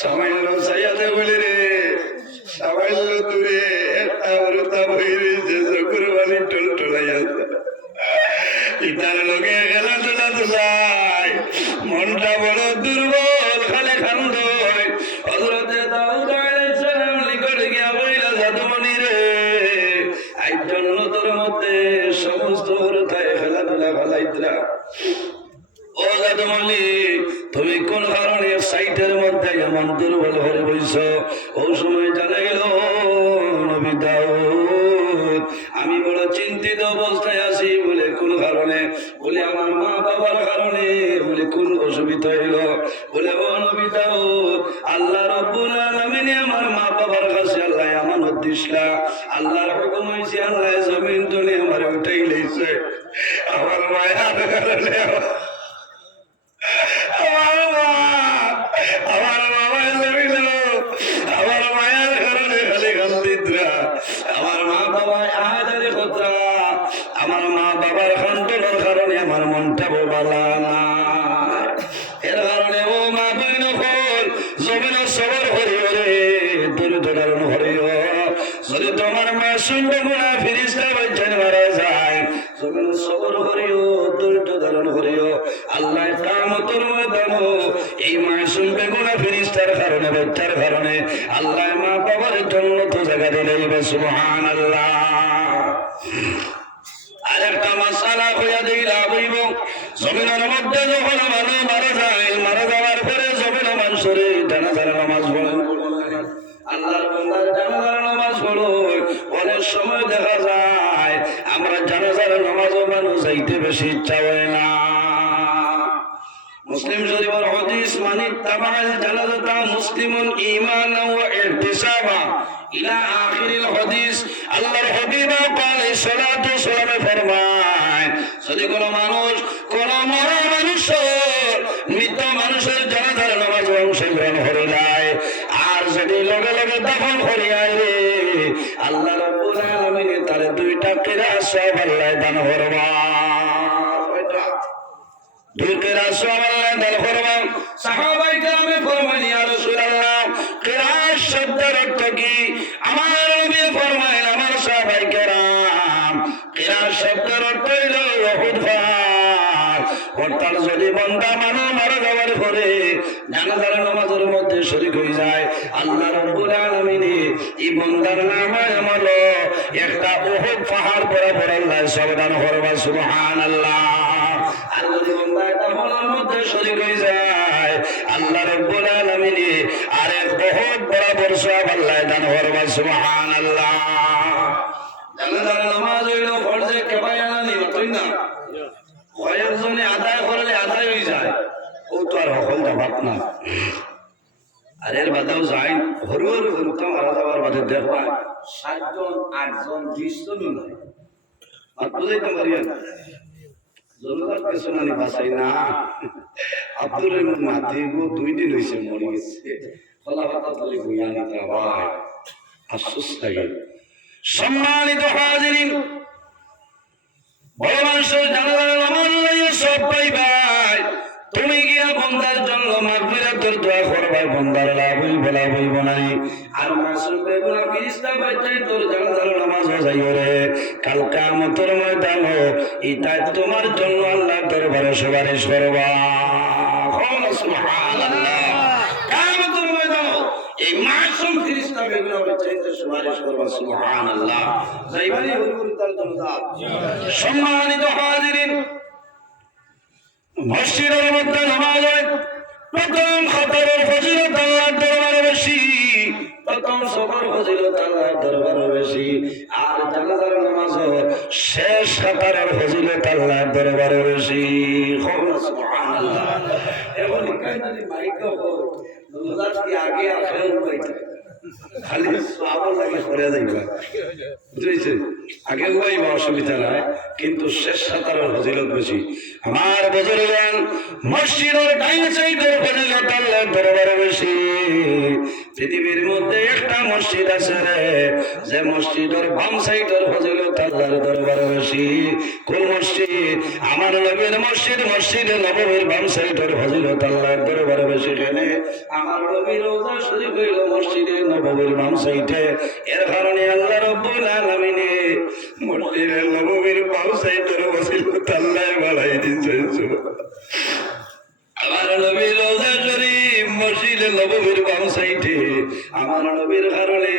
সামান্য চাইয়াতে বলি রে সামান্য দূরে একটা হরুদা নামাজের মধ্যে সমস্ত খেলাধুলা ফেলাইতরা। ও জাদুমলি, তুমি কোন কারণে সাইটের মধ্যে এমন দুর্বল হয়ে বইছ? ও সময় জানা গেল নবী দাউদ, আমি বড় চিন্তিত অবস্থায় আছি। বলে কোন কারণে? বলে আমার মা বাবার কারণে। বলে কোন অসুবিধা হইল? বলে ও নবী দাউদ, আল্লাহ রাব্বুল আলামিন আমার মা বাবার কাছে আল্লাহ আমানত দিছলা। আল্লাহর হুকুম হইছে, আল্লাহ জমিন তলে আমার উঠাই লইছে। আমার মায়ের কারণে আমার মায়ের কারণে খালি কান্দিতরা। আমার মা বাবা আহাদারি কথা, আমার মা বাবার কান্দনের কারণে আমার মনটা বালা না। এর কারণে ও মা বইন হল জমিন সবর হরিও রে, দরিদ্র ধারণ হরিও। যদি তোমার মা শুনবে গুণা ফিরিস্তা বাচ্চান মারা যায়, জমিন সবর হরিও, দরিদ্র ধারণ হরিও। আল্লাহ কামতের ময়দান এই মা শুনবে গুণা ফিরিস্তার কারণে, বাচ্চার কারণে আল্লাহ মা বাবার জন্য তো জায়গা দিলে। সুবহানাল্লাহ। আরেকটা মাসালা হইয়া দিলা বইব, জমিনের মধ্যে যখন মানুষ মারা যায়, মারা যাওয়ার পরে জমিন মানুষরে জানাজার নামাজ পড়েন। আল্লাহর বান্দার জানাজার নামাজ পড়ো। অনেক সময় দেখা যায় আমরা জানাজার নামাজও মানুষ যাইতে বেশি ইচ্ছা হয় না। মুসলিম শরীফের হাদিস, মানি তাবাল জানাজাতা মুসলিমুন ঈমানান ওয়া ইহতিসাবা ইলা আখিরিল হাদিস। আল্লাহর হাবিব আলাইহিস সালাতু ওয়াস সালাম ফরমায়, যদি কোনো মানুষ কোন মরা মানুষের, মৃত মানুষের জানাজার নামাজ অংশগ্রহণ করে যায়, আর যদি লগে লগে দাফন করিয়ায় রে, আল্লাহ রাব্বুল আলামিন তার দুইটা কিরাত সওয়াব আল্লাহ দান করবা। দুই কিরাত সওয়াব আল্লাহ দান করবা। সাহাবায়ে কেরামে ফরমায়, ইয়া রাসূলুল্লাহ, কিরাত শব্দের অর্থ কি? আমার নবী ফরমায়, আমার সাহাবায়ে কেরাম, কিরাত শব্দের অর্থ হইল উহুদ পাহাড়। অর্থাৎ যদি বান্দা মানুষ মারা যাওয়ার পরে জানাজার নামাজের মধ্যে শরীক হয়ে যায়, আল্লাহ রাব্বুল আলামিন এই বান্দার নামে আমল একটা উহুদ পাহাড় বরাবর আল্লাহ সবদান করবা। সুবহানাল্লাহ। আর যদি বান্দা তাহলের মধ্যে শরীক হয়ে যায়, আল্লাহ রাব্বুল আলামিন আরেক উহুদ বরাবর সওয়াব আল্লাহ দান করবা। সুবহানাল্লাহ। জানাজার নামাজ হইল ফরজে কিফায়া না, নিয়তই না। কয়েকজনে আদায় করলে আদায় হয়ে যায়, ও তো আর হল যাবাত না। আর এর বাদেও যায় হরু হরু হরুতা মারা যাওয়ার বাদে দেখবা 7 জন 8 জন 20 জন নাই। আর বুঝাইতে পারি জনতার পেছনে বাঁচাই না। আব্দুর রহমান নাতি 2 দিন হয়েছে মরে গেছে। খোলা পাতা তলে গুইয়া নিতে ভাই আফসোস লাগে। সম্মানিত হাজিরিন, বড় মানুষের জানাজার নামাজ সব পাইবাই। তুমি গিয়া বন্দার জন্য মাগফিরাতের দোয়া করবাই, বন্দার লাভ হইব লাভ হইব নাই। আর মাসুম বেগুনা ফিরিস্তা বাচ্চাই তোর জানাজার নামাজ যাইও রে। কাল কিয়ামতের ময়দান এটা তোমার জন্য আল্লাহর দরবারে সুপারিশ করবা। সুবহানাল্লাহ। কিয়ামতের ময়দান এই মাসুম ফিরিস্তা বেগুনা বাচ্চাই তোর সুপারিশ করবা। সুবহানাল্লাহ। যাইবানি হরিপুর তার জনতা। সম্মানিত হাজিরিন, মসজিদের মধ্যে নামাজ হয়, প্রথম খতরের ফজিলত আল্লাহর দরবারে বেশি, প্রথম সফর ফজিলত আল্লাহর দরবারে বেশি। আর জানাজার নামাজ শেষ খতরের ফজিলত আল্লাহর দরবারে বেশি। সুবহানাল্লাহ। এখন কাইনালি মাইকা হল নামাজ কি আগে আসে উপাইতে খালি সওয়াব লাগে করে যাইবা, বুঝছেন? আগে উপাইবা অসুবিধা নাই, কিন্তু শেষ খতরের ফজিলত বেশি। আমার বুজুর্গান, মসজিদের ডাইন সাইডের ফজিলত আল্লাহর দরবারে বেশি। পৃথিবীর মধ্যে একটা মসজিদ আছে রে, যে মসজিদের বাম সাইডের ফজিলত আল্লাহর দরবারে বেশি। কোন মসজিদ? আমার নবীর মসজিদ, মসজিদে নববীর বাম সাইডের ফজিলত আল্লাহর দরবারে বেশি। কেনে? আমার নবীর রওজা শরীফ হইল মসজিদে নববীর বাম সাইডে। এর কারণে আল্লাহ রাব্বুল আলামিন মসজিদে নববীর বাম সাইডের ফজিলত আল্লাহ বাড়াই দিয়েছেন। আমার নবীর রওজা শরীফ মসজিদে নববীর বাম সাইডে। আমার নবীর কারণে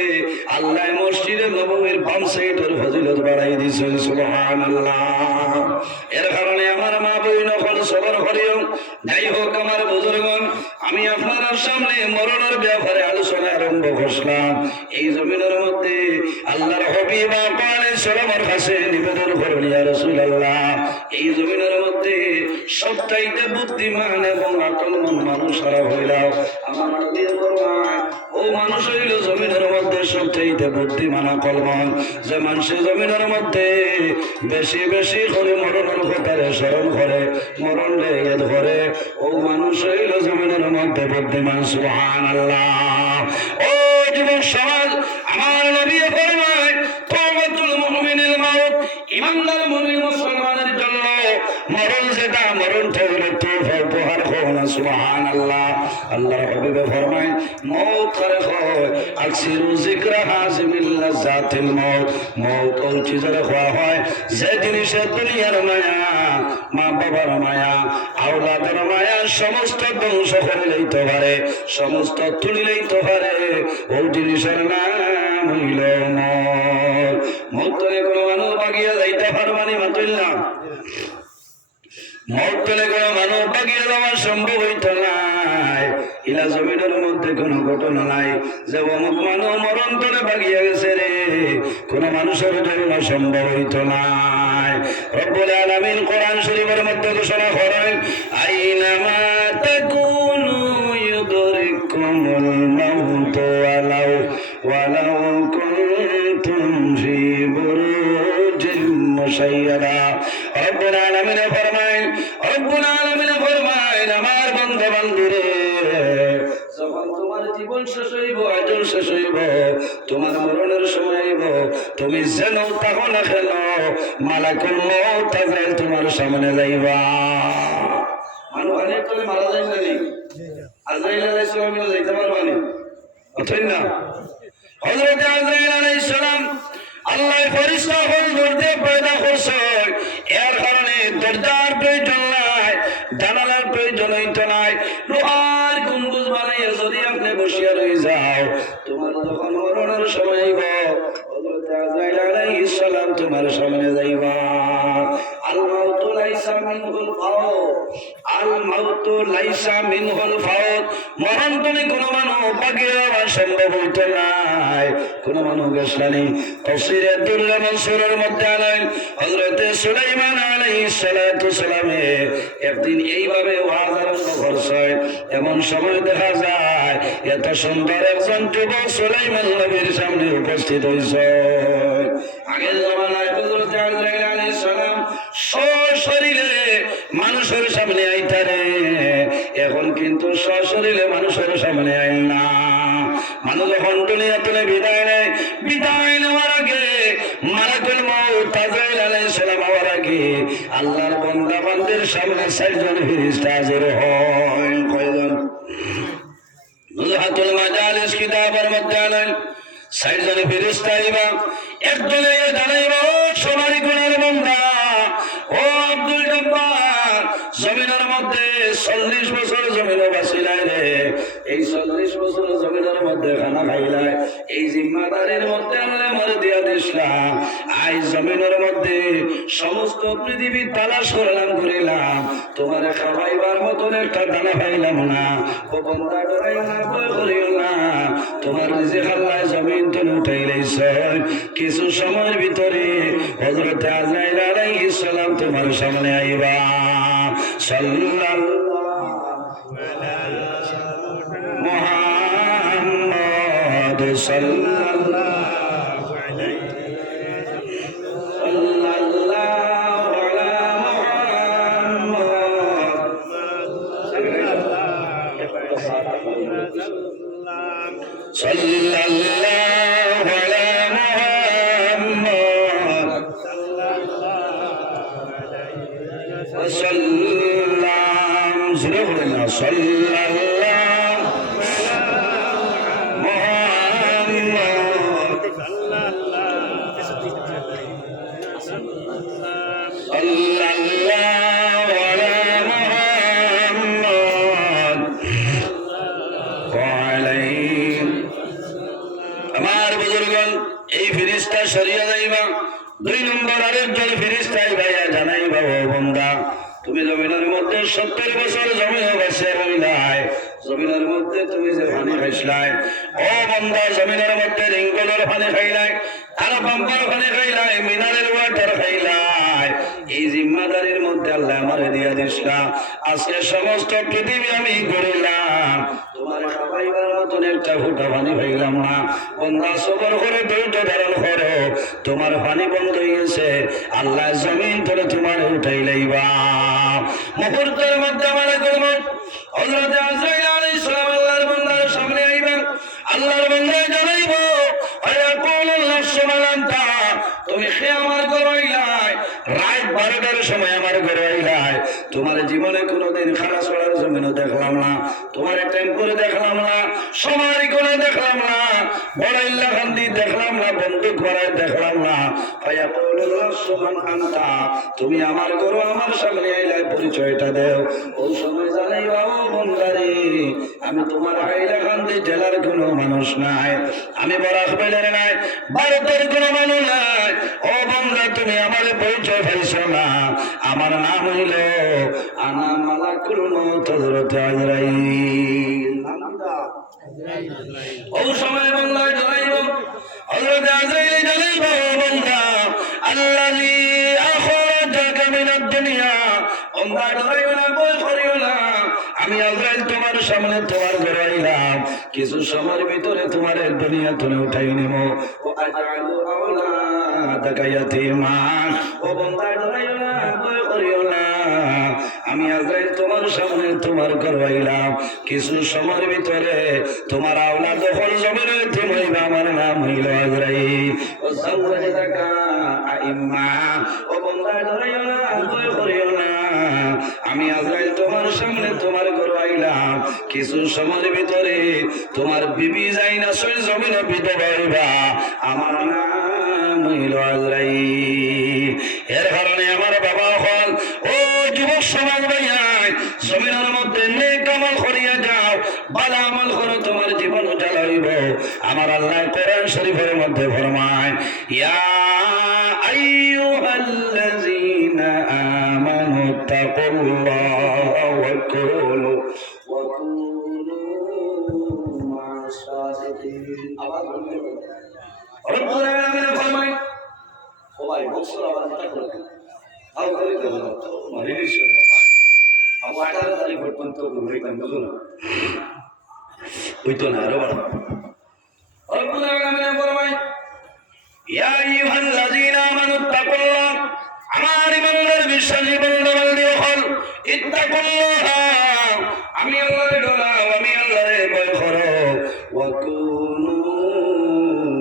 আল্লাহ মসজিদে নববীর সেইটার ফজিলত বাড়াই দিছেন সুবহানাল্লাহ। এর কারণে আমার মা বইন হল সবর করিও। যাই হোক আমার বুজুর্গণ, আমি আপনার সামনে মরণের ব্যাপারে আলোচনা আরম্ভ করলাম। এই জমিনের মধ্যে আল্লাহর হাবিব আলাইহিস সালামের কাছে নিবেদন করুন, ইয়া রাসূলুল্লাহ, এই জমিনের মধ্যে সবচাইতে বুদ্ধিমান এবং আকলমন মানুষ সারা হইলাও আমার নবী ফরমায়, ও মানুষ হইল জমিনের মধ্যে সবচাইতে বুদ্ধিমান আকলমন, যে মানুষের জমিনের মধ্যে বেশি বেশি করে মরণের কথারে স্মরণ করে, মরণ লেগে ধরে, ও মানুষ হইল জমিনের মধ্যে বুদ্ধিমান। সুবহানাল্লাহ। ও যুবক সমাজ, আমার নবী ফরমায়, তাওবাতুল মুমিনিল মাউত, ইমানদার মুমিন মুসলমানের জন্য মরণ যেটা, মরণটা হলো তোফা, উপহার। সুবহানাল্লাহ। আল্লাহর হাবিব ফরমায়, মওত করে হয় আকসিরু যিকরা হাযিমিল লাযাতিল মওত। মওত ওই চিজের খাওয়া হয় যে জিনিসের দুনিয়ার মায়া, মা বাবার মায়া, আওলাদের মায়া সমস্ত ধ্বংস করে লইতে পারে, সমস্ত তুলি লইতে পারে, ওই জিনিসের নাম হইল মওত। মওত করে কোনো মানুষ বাগিয়ে যাইতে পারবানি মাতুল না, মওত করে কোনো মানুষ বাগিয়ে যাওয়া সম্ভব হইত নাই। ইলা জমিনের মধ্যে কোনো ঘটনা নাই যে অমুক মানুষ মরণ করে বাগিয়ে গেছে রে, কোন মানুষের জন্য সম্ভব হইত নাই। রব্বুল আলামিন কোরআন শরীফের মধ্যে ঘোষণা করেন, আইনামা তাকুনু ইউদরিকুমুল মাউত ওয়ালাউ কুনতুম ফি বুরুজিন মুশাইয়াদা। রব্বুল আলামিন ফরমায়, রব্বুল আলামিন ফরমায়, আমার বন্ধু বান্ধবীরে, যখন তোমার জীবন শেষ হইব, আজল শেষ হইব, তোমার মরণের সময় হইব, তুমি যেন থাকো না কেন, মালাকুল মউত আজরাইল তোমার সামনে যাইবা। মানুষ অনেক করে মারা যায় না, আজরাইল আলাইহিস সালাম যাইতে পারবানি অথই না। হযরত আজরাইল আলাইহিস সালাম আল্লাহ ফেরেশতা হল ধরতে পয়দা করছে, এর কারণে দরজার প্রয়োজন নাই, জানালার প্রয়োজন হইত নাই, লোহার গম্বুজ বানাইয়া যদি আপনি বসিয়া রয়ে যাও, তোমার যখন মরণের সময় হইব, হযরত আজরাইল আলাইহিস সালাম তোমার সামনে যাইবা। আল মাউতু লাইসা মিনহুল ফাওত, আল মাউতু লাইসা মিনহুল ফাওত, মরণ তুমি কোনো মানুষ বাগিয়ে যাওয়া সম্ভব হইত নাই, কোনো মানুষ গেছলানি। তাফসীরে দুররা মানসুরের মধ্যে আনেন, হযরত সুলাইমান আলাইহিস সালাতু সালামে একদিন এইভাবে ওয়াজ আরম্ভ করছে, এমন সময় দেখা যায় এত সুন্দর একজন যুবক সুলাইমান নবীর সামনে উপস্থিত হইছে। আগের জামানায় হযরত আজরাইল আলাইহিস সালাম সশরীরে মানুষের সামনে আইতারে, এখন কিন্তু সশরীরে মানুষের সামনে আইন না। মানুষ যখন দুনিয়া থেকে বিদায় নেয়, বিদায় নেওয়ার আগে মালাকুল মউত আজরাইল আলাইহিস সালাম হওয়ার আগে আল্লাহর বান্দা বান্দির সামনে 4 জন ফেরেশতা হাজির হয়। কয়জন? নুজহাতুল মাজালিস কিতাবের মধ্যে আনেন, 4 জন ফেরেশতা আইবা, একজনে জানাইবা, ও সোনারি গুণের বান্দা, ও আব্দুল জব্বার, জমিনের মধ্যে 40 বছর জমিনে বাঁচিলাই রে, এই 40 বছর জমিনের মধ্যে খানা খাইলাই, এই জিম্মাদারির মধ্যে আমরা মরে দিয়া দিছিলাম, আজ জমিনের মধ্যে সমস্ত পৃথিবী তালাশ করলাম, করিলাম, তোমার খাওয়াইবার মতন একটা দানা পাইলাম না। ও বান্দা ডরাইও না, ভয় করিও না, তোমার রিজিক আল্লাহ জমিন থেকে উঠাই লইছে, কিছু সময়ের ভিতরে হযরত আজরাইল আলাইহিস সালাম তোমার সামনে আইবা। সাল্লাল্লাহু আলাইহি মুহাম্মদ সাল্লাল্লাহু আলাইহি সাল্লাল্লাহু আলা মুহাম্মদ সাল্লাল্লাহু আলা মুহাম্মদ সাল্লাম জুড়ে বলেন না, সাল্লাল্লাহু মুহাম্মদ সাল্লাল্লাহু আলা মুহাম্মদ ওয়া আলাইহি। আমার বুজুর্গণ, এই ফেরেশতা সরিয়া যাইবা। 2 নম্বর আরেকজন ফেরেশতা ভাইয়া জানাইবা, ও বান্দা তুমি জমিনের মধ্যে 70 বছর জমিন বসে রইলাই, জমিনের মধ্যে তুমি যে পানি খাইছলাই, ও বান্দা জমিনের মধ্যে রিঙ্গলের পানি খাইলাই, আর পাম্পার পানি খাইলাই, মিনারেল ওয়াটার খাইলাই। এই জিম্মাদারির মধ্যে আল্লাহ আমারে দিয়া দিছিলাম। আজকে সমস্ত পৃথিবী আমি ঘুরলাম, তোমার খাবাইবার মতন একটা ফুটা পানি পাইলাম না। বান্দা সবর করে ধৈর্য ধারণ করো, তোমার পানি বন্ধ হয়ে গেছে, আল্লাহ জমিন ধরে তোমার উঠাই লইবা। মুহূর্তের মধ্যে আমার করব হযরত আজরাইল আলাইহিস সালাম আল্লাহর বান্দার সামনে আইবেন। আল্লাহর বান্দা জানাইব, আয়াকুল্লাহ সুবহানাল্লাহ, তুমি কে আমার ঘরাইলাই, রাত 12টার সময় আমার ঘরাইলাই। তোমার জীবনে কোনোদিন খারাপ চলার জমিনও দেখলাম না, তোমার টেম্পোরে দেখলাম না, সমারি করে দেখলাম না, বড়াইল্লা খান্দি দেখলাম না, বন্দুক মারায় দেখলাম না। আয়াকুল্লাহ সুবহানাল্লাহ, তুমি আমার ঘর আমার সামনে আইলাই, পরিচয়টা দেও। ওই সময় জানাইবা, ও বন্দারে আমি তোমার হাইলাকান্দি জেলার কোনো মানুষ নাই, আমি বরাক বেলের নাই, ভারতের কোনো মানুষ নাই। ও বন্দা তুমি আমার পরিচয় পাইছ না, আমার নাম হইল আনা মালাকুল মউত হযরত আজরাইল। ওই সময় বন্দা জানাইব, হযরত আজরাইল জানাইব, ও বন্দা আল্লাযী আখরাজাকা মিনাদ দুনিয়া, বন্দা ডরাইও না, ভয় করিও না, আমি আজরাইল তোমার সামনে তোমার ঘরাইলাম, কিছু সময়ের ভিতরে তোমার দুনিয়া তুলে উঠাই নেব। ও আজআলু আওলাদাকা ইয়াতীমান, ও বান্দা ডরাইও না, ভয় করিও না, আমি আজরাইল তোমার সামনে তোমার ঘরাইলাম, কিছু সময়ের ভিতরে তোমার আওলাদ হল জমিনে তুমি হইবা, আমার নাম হইল আজরাইল। ও সাওয়াদাকা আইম্মা, ও বান্দা ডরাইও না, ভয় করিও না, আমি আজরাইল তোমার সামনে তোমার ঘরে আইলাম, কিছু সময়ের ভিতরে তোমার বিবি যাই না সই জমিনে বিধবা হইবা, আমার নাম হইল আজরাইল। এর কারণে আমার বাবা হল, ও যুবক সমাজ ভাইয়াই, জমিনের মধ্যে নেক আমল করিয়া যাও, ভালো আমল করো, তোমার জীবন উজ্জ্বল হইব। আমার আল্লাহ কোরআন শরীফের মধ্যে ফরমায়, ইয়া আইয়ুহাল্লাযীনা আমানু তাকুল্লাহা ওয়া কুনু মা'আস সাদিকিন। আবার বলতে রব্বুল আলামিন ফরমায়, সবাই বক্সর আবার এটা করবে, আও করে দেব না তো মারিস না, আও 18 তারিখ পর্যন্ত ঘুরে কাম করো না, ওই তো না আরো বড়। রব্বুল আলামিন ফরমায়, ইয়া আইয়ুহাল্লাযীনা আমানু তাকুল্লাহ, আমার ইমানদার বিশ্বাসী বান্দা-বান্দী হল, ইত্তাকুল্লাহ, আমি আল্লাহরে ডরাও, আমি আল্লাহরে ভয় করো, ওয়া কুনু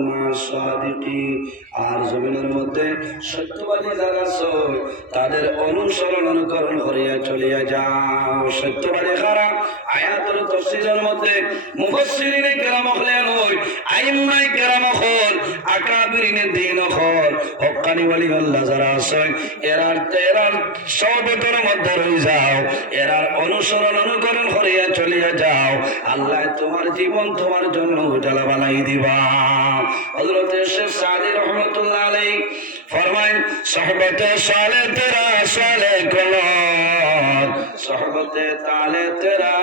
মা'আস সাদিকিন, আর জমিনের মধ্যে সত্যবাদী যারা আছে তাদের অনুসরণ অনুকরণ করিয়া চলিয়া যাও। সত্যবাদী কারা? আয়াতের তাফসীরের মধ্যে মুফাসসিরিনে কেরাম হলেন, আইম্মায়ে কেরাম হল, আকাবিরিনে দ্বীন হল, হক্কানি ওয়ালিউল্লাহ যারা আছে, এরার সবেতের মধ্যে রয়ে যাও, এরার অনুসরণ অনুকরণ করিয়া চলিয়া যাও, আল্লাহ তোমার জীবন তোমার জন্য উজালা বানাই দিবা। হযরত শেখ সাদি রহমাতুল্লাহ আলাইহি ফরমায়, সোহবতে সালে তেরা সালে কুনত, সোহবতে তালে তেরা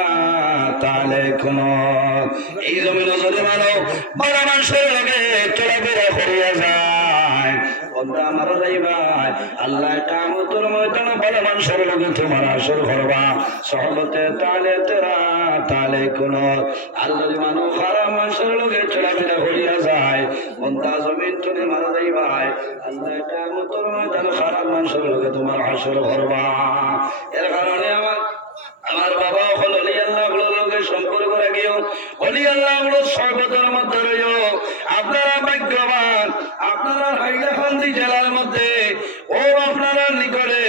তালে কুনত। এই জমিন যদি মানো বড় মানুষের লগে চলাফেরা করিয়া যায়, বন্ধা আমার ভাই, আল্লাহ কিয়ামতের ময়দানে বড় মানুষের লগে তোমার আসর করবা, সোহবতে তালে তেরা তালে কুনত। আর যদি মানো খারাপ মানুষের লগে চলাফেরা করিয়া যায়, বন্ধা জমিন তুমি মারা যাইবাই, আল্লাহ কিয়ামতের ময়দানে খারাপ মানুষের লগে তোমার আসর করবা। এর কারণে আমার বাবা হল অলি আল্লাহ লোকে সম্পর্ক রাখিও, অলি আল্লাহ সর্বতর মধ্যে রইও। আপনারা ভাগ্যবান, আপনারা হাইলাকান্দি জেলার মধ্যে ও আপনারা নিকটে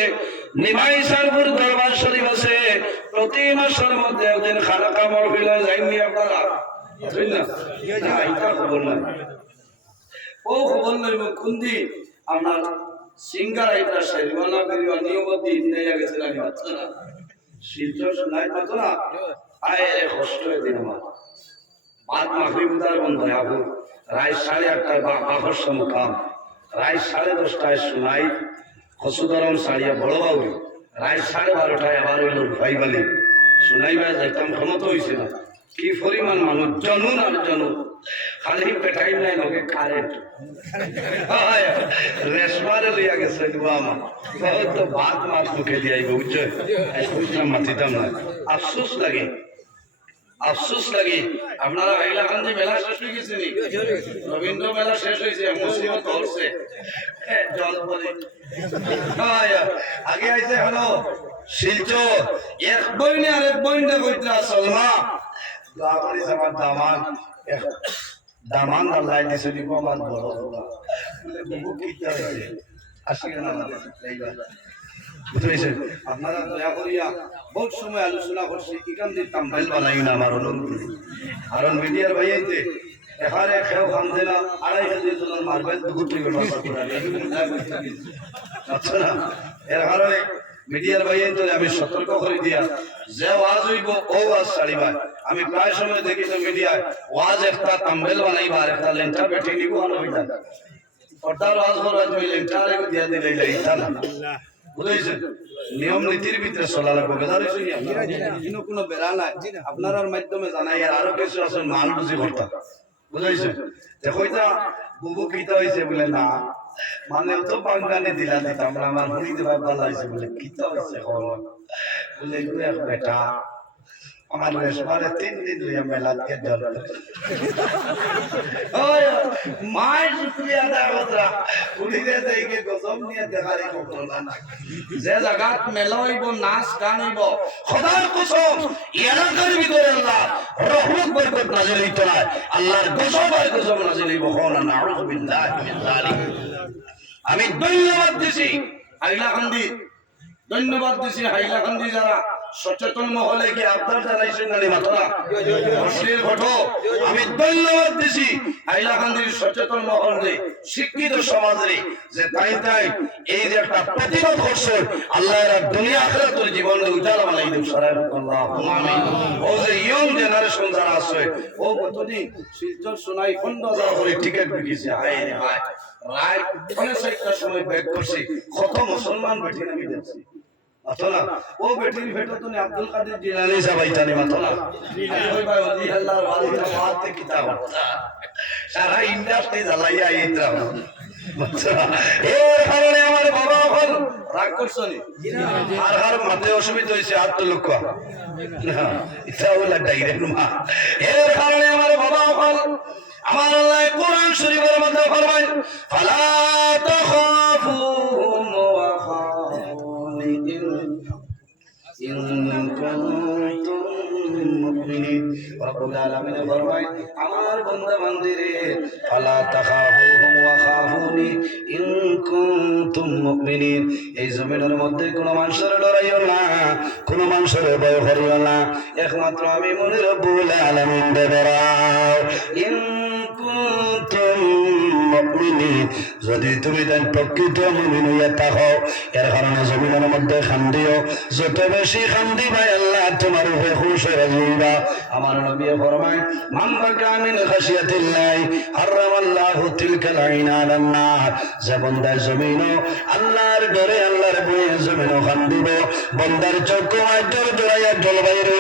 নিমাইসারপুর দরবার শরীফ আছে, প্রতি মাসের মধ্যে একদিন খালাকা মাহফিল যাইনি আপনারা? ও খবর লইব কোন দিন আপনার সিঙ্গার আইটা সাইবানা করিবা নিয়মত দিন নিয়ে গেছিলেন, বাচ্চারা শিলচর নাই পাতো না, আয় কষ্ট দিন আমার বাদ মাহফিল উদার বন্ধ আবু রাত 8:30টায় বাহর সমকাম, রাত 10:30টায় শোনাই খসুদরম সারিয়া বড় বাবু, রাত 12:30টায় আবার হইল ভাই বালি শোনাইবা যাইতাম ক্ষমতা হয়েছে না। কি পরিমাণ মানুষ জনুন আর জনুন, খালি পেটাই নাই নগে কারেন্ট রেশমারে লইয়া গেছে আমার তো ভাত মাছ মুখে দিয়াই বুঝছে বুঝলাম মাতিতাম না। আফসোস লাগে, আফসোস লাগে। আপনারা হাইলাকান্দি মেলা শেষ হয়ে গেছে, রবীন্দ্র মেলা শেষ হয়েছে, মুসিবত হচ্ছে জল পরে আগে আইছে হলো শিলচর এক বইনে আর এক বইনটা কইতা সলমা দামানি আমার দামান দামান আল্লাহ দিছে দিব আমার বড় বড় বুক কিটা হইছে আসিয়ে না বুঝাইছেন। আপনারা দয়া করিয়া বহুত সময় আলোচনা করছি এখান দিয়ে তাম্বাইল বানাই না আমার অনুরোধ। কারণ মিডিয়ার ভাইয়াইতে এখানে খেয়েও খামছে না 2,500 জনের মারবেল দুগুটি আচ্ছা না, এর কারণে মিডিয়ার ভাইয়াইতে আমি সতর্ক করে দিয়া যে ওয়াজ হইব ও ওয়াজ ছাড়িবা। আমি প্রায় সময় দেখি তো মিডিয়ায় ওয়াজ একটা তাম্বেল বানাইবা আর একটা লেন্টার বেটে নিব হইতা পর্দার ওয়াজ করা তুমি লেন্টার দিয়া দিলে এইটা না, বুঝাইছেন। নিয়ম নীতির ভিতরে চলা লাগবে, বেজার কোনো বেড়া নাই। আপনার মাধ্যমে জানাই আর আরো কিছু আছে মাল বুঝি করতাম, বুঝাইছেন। দেখোইতা বুবু কিতা হয়েছে বলে না মানে তো বাঙ্গানে দিলা দিতাম না, আমার শুনিতে ভাই ভালো হয়েছে বলে কিতা হয়েছে বলে বেটা আমার রেশমারে 3 দিন লইয়া মেলাকে জল মায়ের শুক্রিয়া দেওয়া উড়িয়ে দেয়কে গজম নিয়ে দেখারে করলা না। যে জায়গাত মেলা হইব নাচ গান হইব খোদার কসম এলাকার ভিতরে আল্লাহ রহমত বরকত নাযিল হইতো না, আল্লাহর গজব আর গজব নাযিল হইব। না নাউযু বিল্লাহি মিন যালিক। আমি ধন্যবাদ দিছি হাইলাকান্দি, ধন্যবাদ দিছি হাইলাকান্দি যারা সচেতন মহলে কি আপনার জানাইছেন না মাত্রা অশ্লীল ঘটো। আমি ধন্যবাদ দিছি হাইলাকান্দির সচেতন মহলে শিক্ষিত সমাজে যে তাই তাই এই যে একটা প্রতিবাদ করছে আল্লাহ এর দুনিয়া আখিরাতের জীবনে উজালা বানাই দিন সরাই আল্লাহুম্মা আমিন। ও যে ইয়ং জেনারেশন যারা আছে ও কতদিন শিলচর শোনাই 15,000 করে টিকিট বিকিছে। হায় রে হায়, রাত 5:30টার সময় ব্যাক করছি, কত মুসলমান বেটি আমি দেখছি মাতলা। ও বেটির ভেটো তো আব্দুল কাদের জিলানী সাবাইতানি মাতলা ওই ভাই ওলি আল্লাহর ওয়ালিটা ওয়াতে কিতাব সারা ইন্ডাস্ট্রি জ্বালাইয়া এইটা মাতলা। এর কারণে আমার বাবা হল রাগ করছনি আর আর মাথায় অসুবিধা হইছে আর তো লোক না এটা ওলা ডাইরেক্ট মা। এর কারণে আমার বাবা হল আমার আল্লাহ কোরআন শরীফের মধ্যে ফরমায় ফালা তাখাফুহুম ওয়া খাফুনি ইন কুনতুম মুমিনিন। রব্বুল আলামিন ফরমায় আমার বান্দা বান্দীরে ফালা তাখাফুহুম ওয়া খাফুনি ইন কুনতুম মুমিনিন। এই জমিনের মধ্যে কোনো মানুষের ডরাইও না, কোনো মানুষের ভয় করিও না, একমাত্র আমি মনে রব্বুল আলামিন ডরাও। ইন কুনতুম মুমিনিন, যদি তুমি তাই প্রকৃত মুমিন হইয়া থাকো। এর কারণে জমিনের মধ্যে খান্দিও, যত বেশি খান্দি ভাই আল্লাহ তোমার উপরে খুশ হয়ে যাইবা। আমার নবী ফরমায় মান বাকা মিন খাশিয়াতিল্লাহ হারামাল্লাহু তিলকাল আইনা আলান নার। যে বান্দা জমিনও আল্লাহর ডরে আল্লাহর ভয়ে জমিনও খান্দিব, বান্দার চক্ষু আইতর জড়াইয়া জল বাইরে